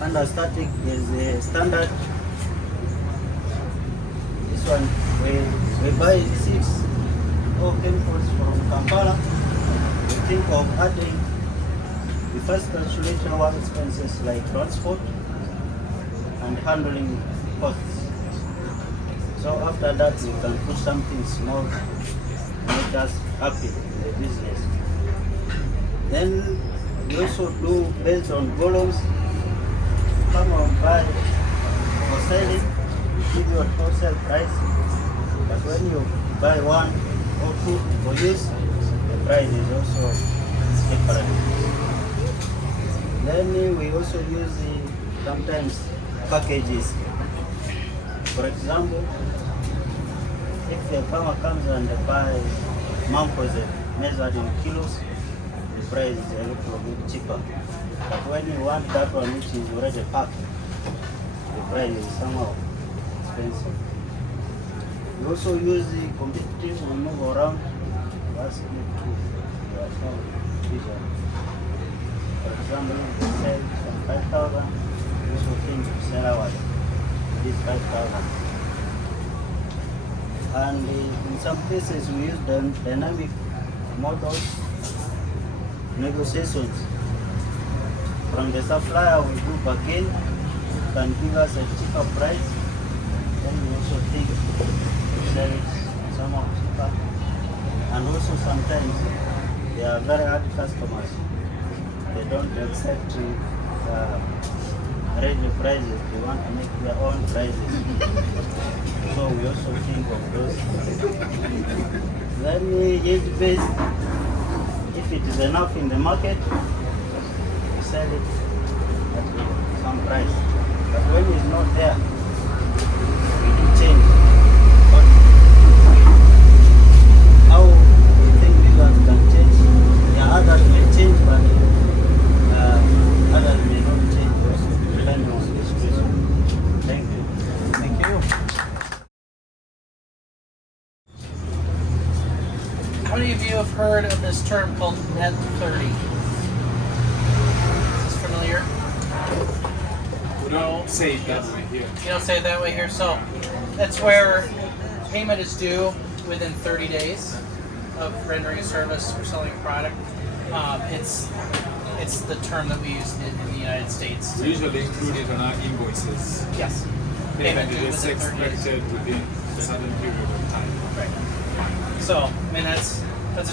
Under static is a standard. This one we buy seeds or chemicals from Kampala. We think of adding, we first calculate our expenses like transport and handling costs. So after that we can put something small to make us happy in the business. Then we also do based on volumes. Come and buy for selling, give you a wholesale price. But when you buy one or two for use, the price is also different. Then we also use sometimes packages. For example, if a farmer comes and buys mangoes measured in kilos, the price is a little bit cheaper. But when you want that one which is already packed, the price is somehow expensive. We also use the competitive, we move around. For example, if we sell from 5,000, we also think to sell ours at least 5,000. And in some cases we use dynamic models, negotiations. From the supplier, we do bargain, can give us a cheaper price. Then we also think to sell it somehow cheaper. And also sometimes they are very hard customers. They don't accept regular prices. They want to make their own prices. So we also think of those. Then we give base. If it is enough in the market, we sell it at some price. But when it's not there, we do change. But how we think these ones can change? Yeah, others may change, but others may not change also, depending on the situation. Thank you. Thank you. How many of you have heard of this term called net 30? Is this familiar? We don't say it that way here. You don't say it that way here? So that's where payment is due within 30 days of rendering a service or selling a product. It's the term that we use in the United States. We usually include it on our invoices. Yes. Payment due is within 30 days. expected within a certain period of time. Right. So, I mean, that's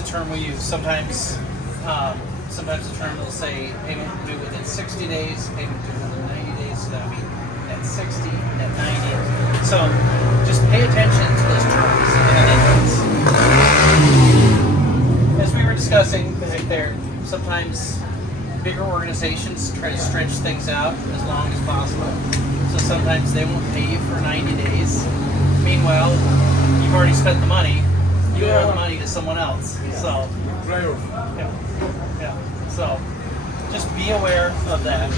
a term we use. Sometimes the term will say payment due within 60 days, payment due within 90 days, so that'll be net 60, net 90. So, just pay attention to those terms and as we were discussing right there, sometimes bigger organizations try to stretch things out as long as possible. So sometimes they won't pay you for 90 days. Meanwhile, you've already spent the money. You owe the money to someone else. So, yeah. So, just be aware of that.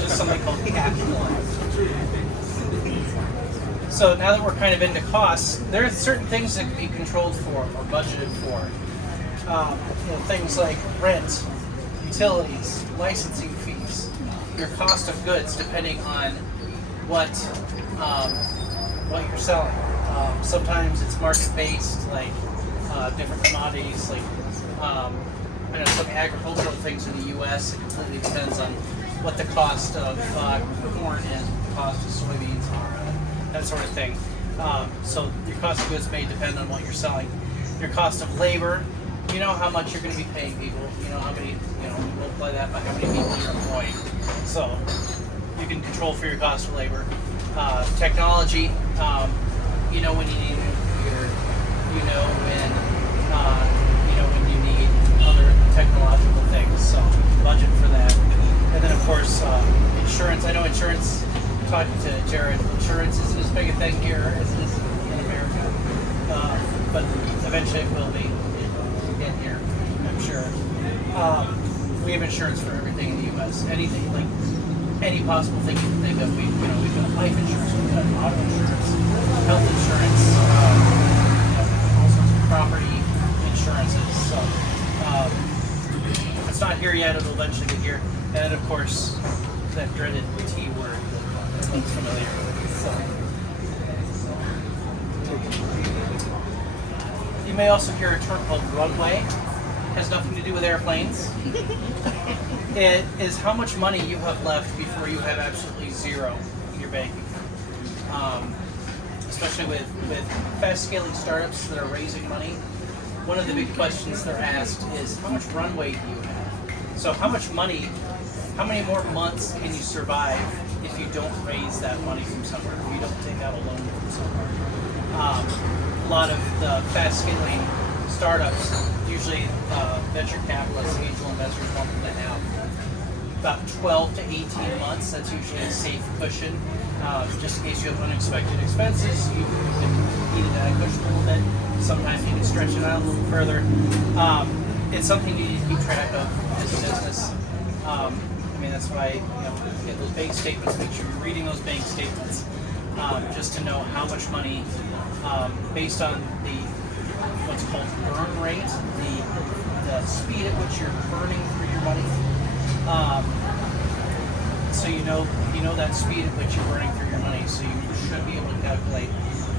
Just something called capitalized. So now that we're kind of into costs, there are certain things that can be controlled for or budgeted for. Things like rent, utilities, licensing fees, your cost of goods, depending on what you're selling. Sometimes it's market-based, like different commodities. Like I know some agricultural things in the U.S. It completely depends on what the cost of corn is, what the cost of soybeans are, that sort of thing. So your cost of goods may depend on what you're selling. Your cost of labor, you know how much you're going to be paying people. You know how many, multiply that by how many people you're employing. So you can control for your cost of labor. Technology, you know when you need a new computer. You know when you need other technological things. So budget for that. And then of course insurance. I know insurance. Talking to Jared, insurance isn't as big a thing here as it is in America, but eventually it will be in here, I'm sure. We have insurance for everything in the U.S. Anything, like any possible thing you can think of. We've got life insurance, we've got auto insurance, health insurance, all sorts of property insurances. So if it's not here yet, it'll eventually get here. And of course, that dreaded T word. Familiar. So. You may also hear a term called runway. It has nothing to do with airplanes. It is how much money you have left before you have absolutely zero in your bank account. Especially with fast scaling startups that are raising money, one of the big questions they're asked is how much runway do you have? So how much money, how many more months can you survive if you don't raise that money from somewhere, if you don't take out a loan from somewhere. A lot of the fast scaling startups, usually venture capitalists, angel investors want them to have about 12 to 18 months. That's usually a safe cushion. Just in case you have unexpected expenses, you can eat that cushion a little bit. Sometimes you can stretch it out a little further. It's something you need to keep track of as a business. That's why get those bank statements. Make sure you're reading those bank statements, just to know how much money, based on what's called burn rate, the speed at which you're burning through your money. So you know that speed at which you're burning through your money. So you should be able to calculate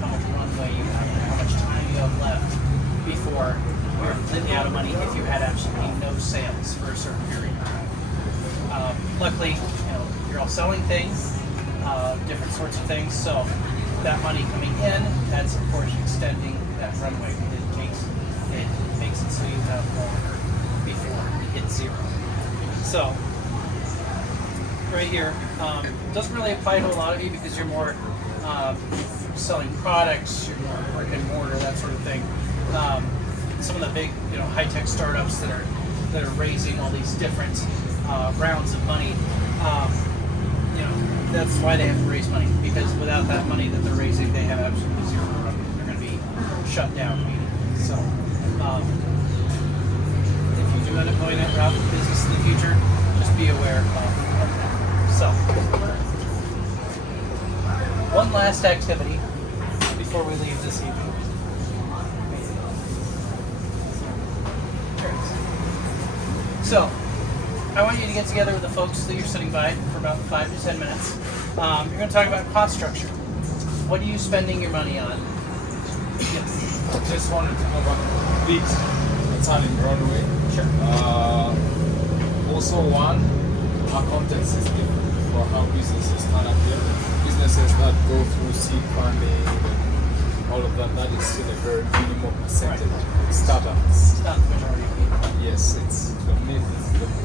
how much runway you have, how much time you have left before you're completely out of money if you had absolutely no sales for a certain period. Luckily, you're all selling things, different sorts of things, so that money coming in, that's of course extending that runway. It makes it so you have longer before you hit zero. So right here, doesn't really apply to a lot of you because you're more selling products, you're more brick and mortar, that sort of thing. Some of the big, high-tech startups that are raising all these different rounds of money, that's why they have to raise money, because without that money that they're raising, they have absolutely zero revenue. They're going to be shut down immediately. So if you do end up going that route in business in the future, just be aware of that. So one last activity before we leave this evening. So, I want you to get together with the folks that you're sitting by for about 5 to 10 minutes. You're going to talk about cost structure. What are you spending your money on? Yes. Just wanted to have a bit turning runway. Sure. Also, one, accountancy is different for how businesses start up here. Businesses that go through seed funding and all of that, that is still a very minimal percentage. Startups. It's not the majority of people. Yes, it's the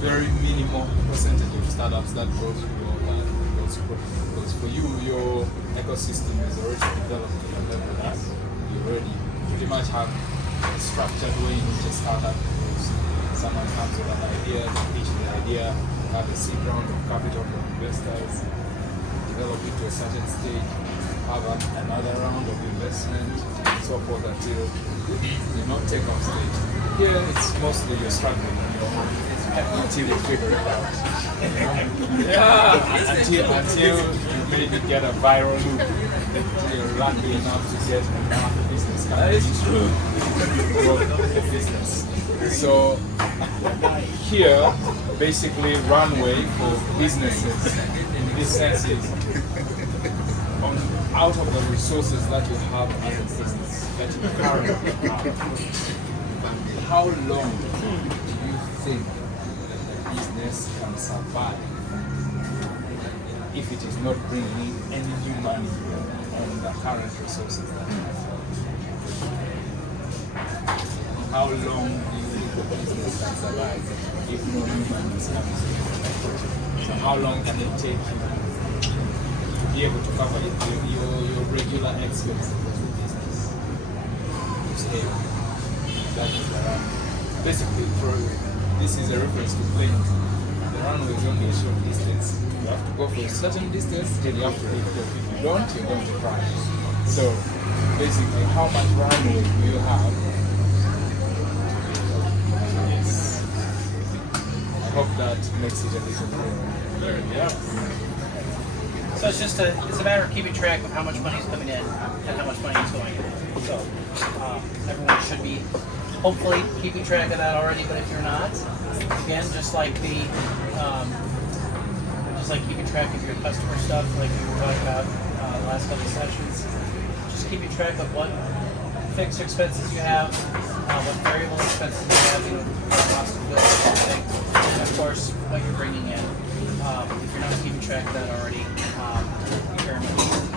very minimal percentage of startups that go through all that. Because for you, your ecosystem is already developed to a level that you already pretty much have a structured way in which a startup goes. Someone comes with an idea, they pitch the idea, have a seed round of capital from investors, develop it to a certain stage, have another round of investment, and so forth until take off stage. Here it's mostly you're struggling on your own until you figure it out. Until you maybe get a viral loop. Until you're lucky enough to get enough business coming to grow the business. So here, basically runway for businesses in this sense is out of the resources that you have as a business, that you currently have, how long do you think that the business can survive if it is not bringing any new money on the current resources that you have? How long do you think the business can survive if no new money is coming? So how long can it take you to be able to cover your regular expenses of the business to scale? That is the run. Basically, this is a reference to planes. The runway is only a short distance. You have to go for a certain distance, then you have to lift off. If you don't, you're going to crash. So, basically, how much runway do you have? Yes. I hope that makes it a little more. Yeah. So it's a matter of keeping track of how much money is coming in and how much money is going in. So everyone should be hopefully keeping track of that already. But if you're not, again, just like keeping track of your customer stuff, like we were talking about the last couple of sessions, just keeping track of what fixed expenses you have, what variable expenses you have, cost of goods, everything, and of course what you're bringing in. If you're not keeping track of that already, you very much should.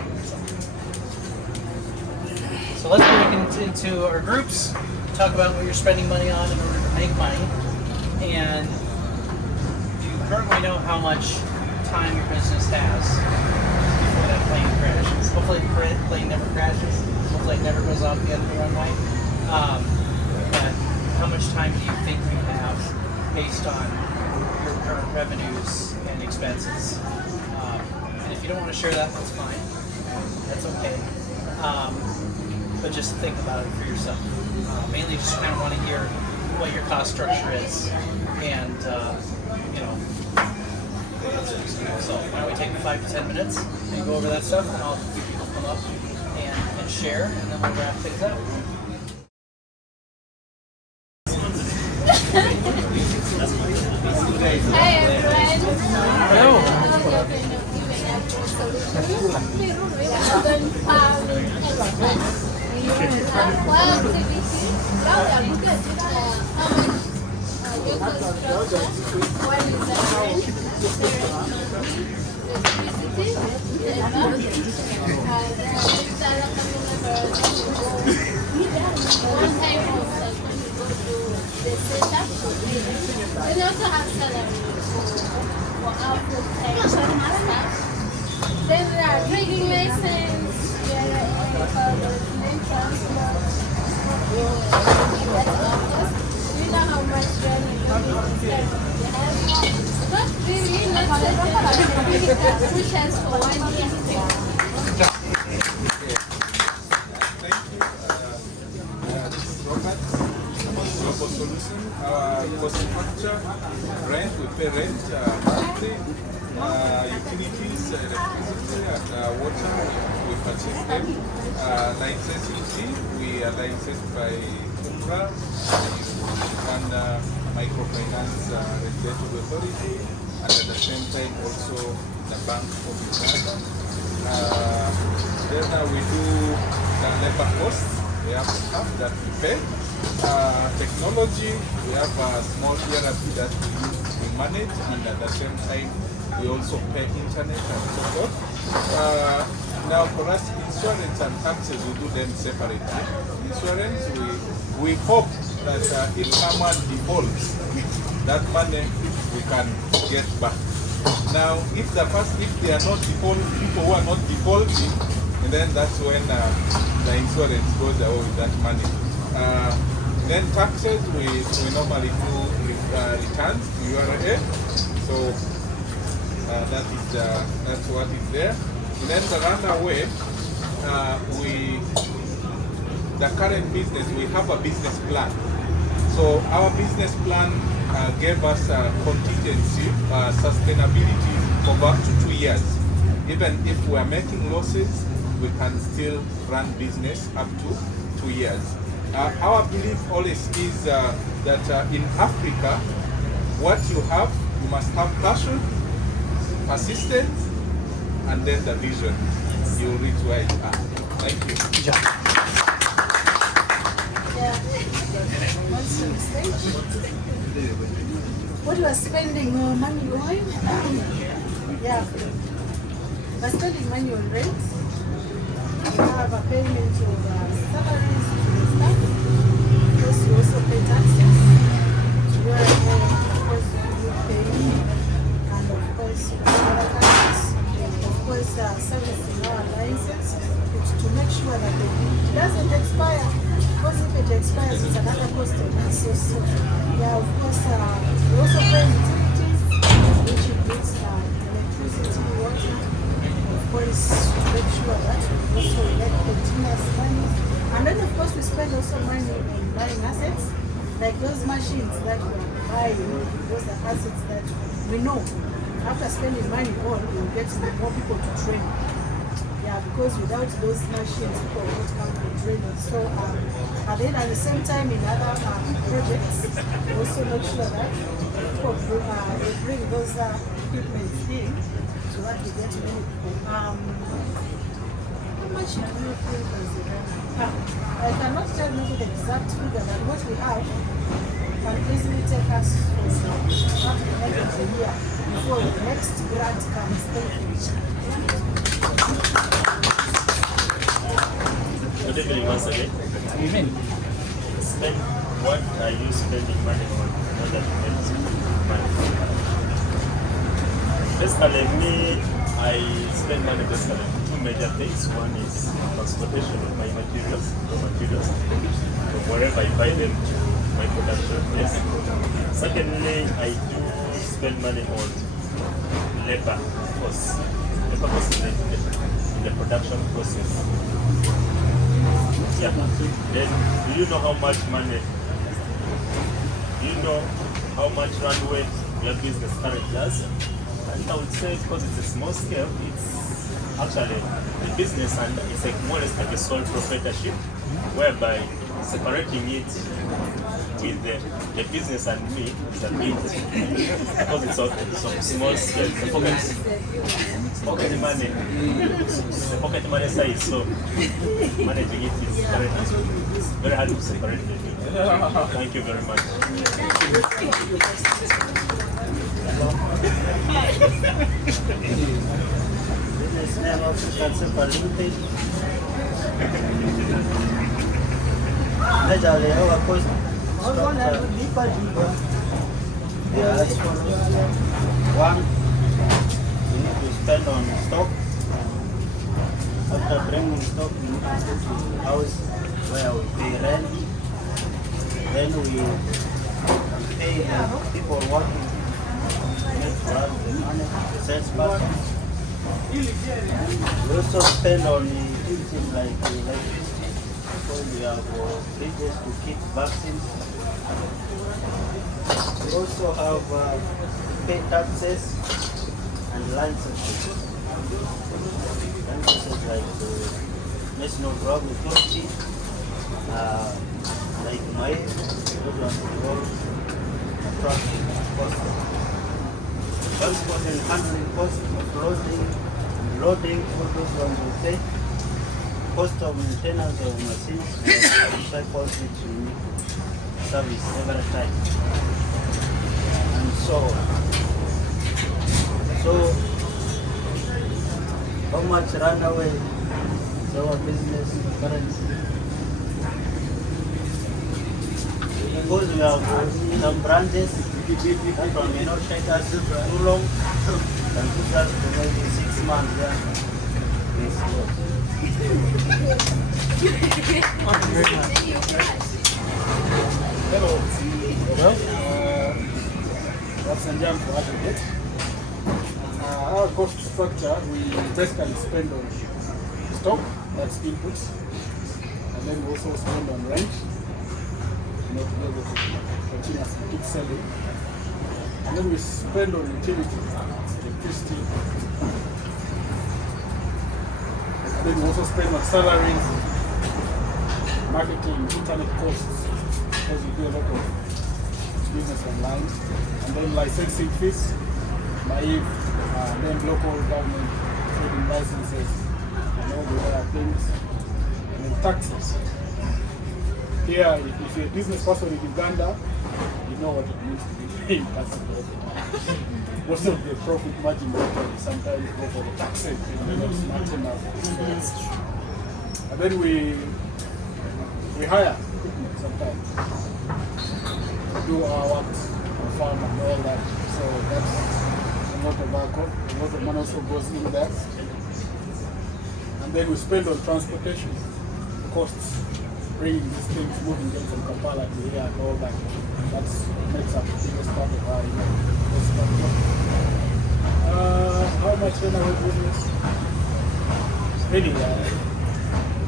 So let's break into our groups, talk about what you're spending money on in order to make money, and do you currently know how much time your business has before that plane crashes? Hopefully the plane never crashes, hopefully it never goes off the end of the runway, but how much time do you think you have based on your current revenues and expenses? And if you don't want to share that, that's fine. That's okay. But just think about it for yourself. Mainly just kind of want to hear what your cost structure is. And, so why don't we take 5 to 10 minutes and go over that stuff, and I'll have people come up and share, and then we'll wrap things up. Hi everyone. Hello. Wow, activity. One is the rent, electricity, labor. There are things that are coming members one time of like when you go to the setup. We also have salary for our full-time staff. Then there are trading license, there are land transport. That's of course. We know how much rent we have. But really, let's say that push us for 1 year. Thank you. This is Robert. Global Solution. Our cost structure, rent, we pay rent monthly. Utilities, electricity, and water, we purchase them. Licensing fee, we are licensed by UMRA, and microfinance regulatory authority, and at the same time also the Bank of Uganda. Then we do the labor costs. We have staff that we pay. Technology, we have a small ERP that we manage, and at the same time we also pay internet and so forth. Now for us, insurance and taxes, we do them separately. Insurance, we hope that if someone defaults, that money we can get back. Now, if they are not defaulting, people who are not defaulting, and then that's when the insurance goes away with that money. Then taxes, we normally do returns to URA. So that's what is there. And then the runaway, the current business, we have a business plan. So our business plan gave us contingency, sustainability for up to 2 years. Even if we are making losses, we can still run business up to 2 years. Our belief always is that in Africa, what you have, you must have passion, persistence, and then the vision. You will reach where you are. Thank you. What we are spending money on? Yeah, we're spending money on rent. We have a payment of salaries to the staff. Plus, we also pay taxes. We are, of course, we pay, and of course, other taxes. Of course, servicing our license to make sure that it doesn't expire. Because if it expires, it's another cost on us. So, yeah, of course, we also pay utilities, which includes electricity, water. Of course, to make sure that we also get continuous money. And then, of course, we spend also money on buying assets, like those machines that we are buying. Those are assets that we know. After spending money on, we'll get more people to train. Yeah, because without those machines, people won't come for training. So, and then at the same time, in other projects, we also make sure that people bring those equipment in so that we get many people. How much do you think is the I cannot tell you the exact figure, but what we have can easily take us to the end of the year before the next grant comes. Good evening once again. Evening. What are you spending money on in order to make money? Basically, I spend money basically on two major things. One is transportation of my materials, raw materials, from wherever I buy them to my production place. Secondly, I do spend money on labor costs. Labor costs in the production process. Yeah. Then, do you know how much money? Do you know how much runway your business currently has? And I would say, because it's a small scale, it's actually a business, and it's like more or less like a sole proprietorship, whereby separating it between the business and me is a bit because it's of small scale. The pocket money, the pocket money size. So managing it is very hard to separate the two. Thank you very much. Business name of Super Limited. Majorly our cost structure. One, we need to spend on stock. After bringing stock, we need to go to the house where we pay rent. Then we pay the people working for us the money, the sales person. We also spend on things like electricity, because we have fridges to keep vaccines. We also have pay taxes and licenses. Licenses like the National Drug Authority, like my those ones involve traffic costs. Transport and handling costs of loading, all those ones we pay. Cost of maintenance of machines, cycles which we need to service every time. And so how much runaway is our business currently? Because we have some branches that from shut us too long and put us to maybe 6 months there. Hello. Well, that's Sanjam for Attribution. Our cost structure, we basically spend on stock, that's inputs, and then we also spend on rent, to be able to continuously keep selling. And then we spend on utilities, electricity. And then we also spend on salaries, marketing, internet costs, because we do a lot of business online. And then licensing fees, and then local government trading licenses, and all the other things. And then taxes. Here, if you're a business person in Uganda, you know what it means to be paying taxes all the time. Most of the profit margin sometimes go for the taxes, they're not smart enough. And then we hire equipment sometimes to do our work on farm and all that. So that's a lot of our cost, a lot of money also goes in there. And then we spend on transportation costs, bringing these things, moving them from Kampala to here and all that. That makes up the biggest part of our cost structure. How much can our business? Anyway,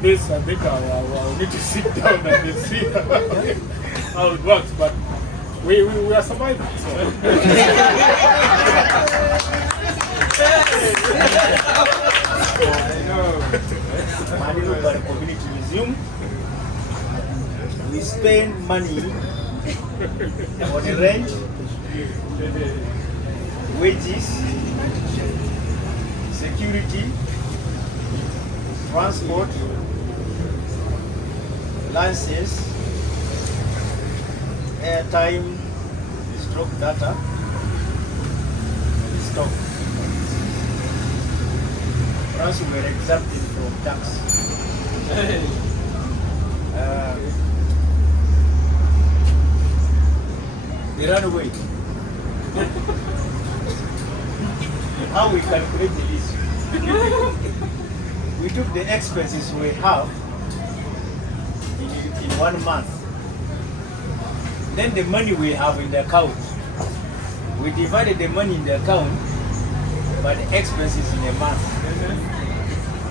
this I think I'll need to sit down and see how it works, but we are surviving. So. Money by community resume. We spend money on rent, wages, security, transport, license, airtime, stroke data, stock. Plus we were exempted from tax. They ran away. How we calculated this? We took the expenses we have in 1 month. Then the money we have in the account. We divided the money in the account by the expenses in a month.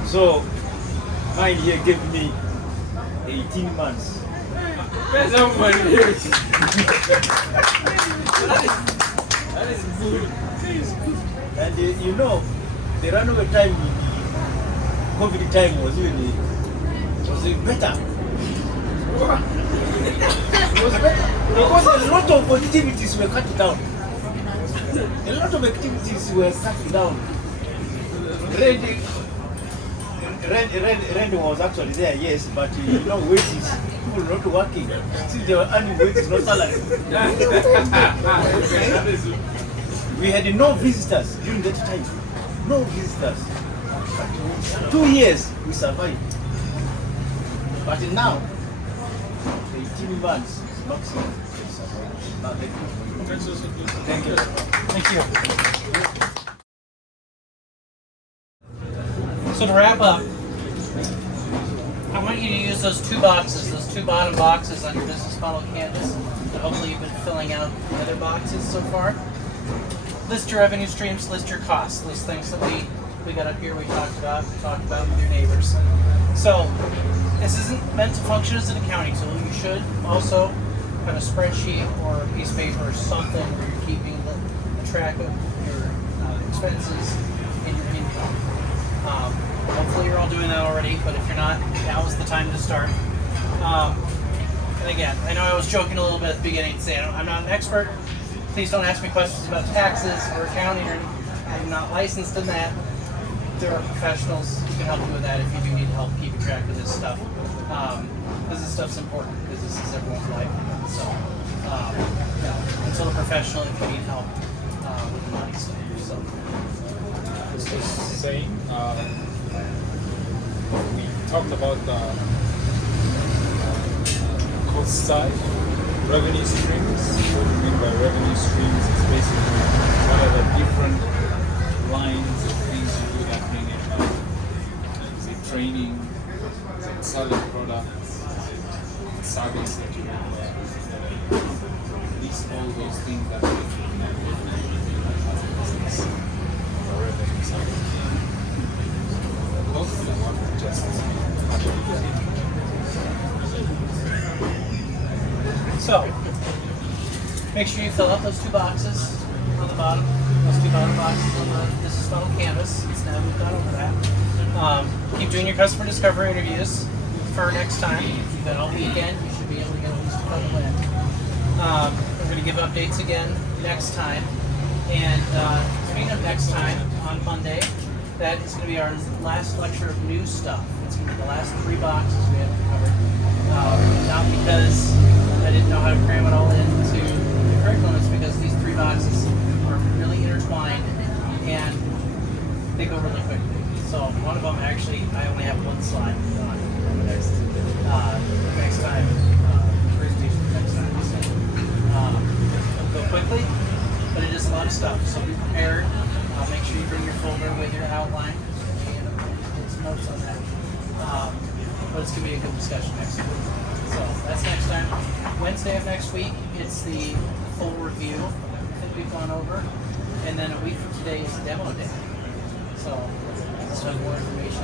So mine here gave me 18 months. There's no money here. That is good. And you know, the runaway time in the COVID time was even better. It was better because a lot of activities were cut down. A lot of activities were cut down. Rent was actually there, yes, but you know, wages, people not working. Since they were earning wages, no salary. We had no visitors during that time. No visitors. 2 years we survived. But now, the 18 months maximum we survived. Now, thank you. Thank you. So to wrap up, I want you to use those two boxes, those two bottom boxes on your business model canvas. And hopefully you've been filling out the other boxes so far. List your revenue streams, list your costs, those things that we got up here, we talked about with your neighbors. So this isn't meant to function as an accounting tool. You should also have a spreadsheet or a piece of paper or something where you're keeping the track of your expenses and your income. Hopefully you're all doing that already, but if you're not, now is the time to start. And again, I know I was joking a little bit at the beginning saying I'm not an expert. Please don't ask me questions about taxes or accounting, or I'm not licensed in that. There are professionals who can help you with that if you do need help keeping track of this stuff. Because this stuff's important, because this is everyone's life. So, consult a professional if you need help with the money stuff. So. Just saying, we talked about the cost side, revenue streams. What we mean by revenue streams is basically what are the different lines of things you do that bring in money. Is it training? Is it selling products? Is it service that you provide? List all those things that make it as a business. Revenue side. Hopefully, what we just So, make sure you fill out those two boxes on the bottom. Those two bottom boxes on the business model canvas. So now we've gone over that. Keep doing your customer discovery interviews for next time. You've got all weekend. You should be able to get at least a couple in. We're going to give updates again next time. And speaking of next time, on Monday, that is going to be our last lecture of new stuff. It's going to be the last 3 boxes we haven't covered. Not because I didn't know how to cram it all into the curriculum, it's because these 3 boxes are really intertwined and they go really quickly. So one of them actually, I only have 1 slide on the next time, presentation for next time. So it'll go quickly, but it is a lot of stuff. So be prepared. Make sure you bring your folder with your outline. Get some notes on that. But it's going to be a good discussion next week. So that's next time. Wednesday of next week, it's the full review that we've gone over. And then a week from today is demo day. So let's have more information.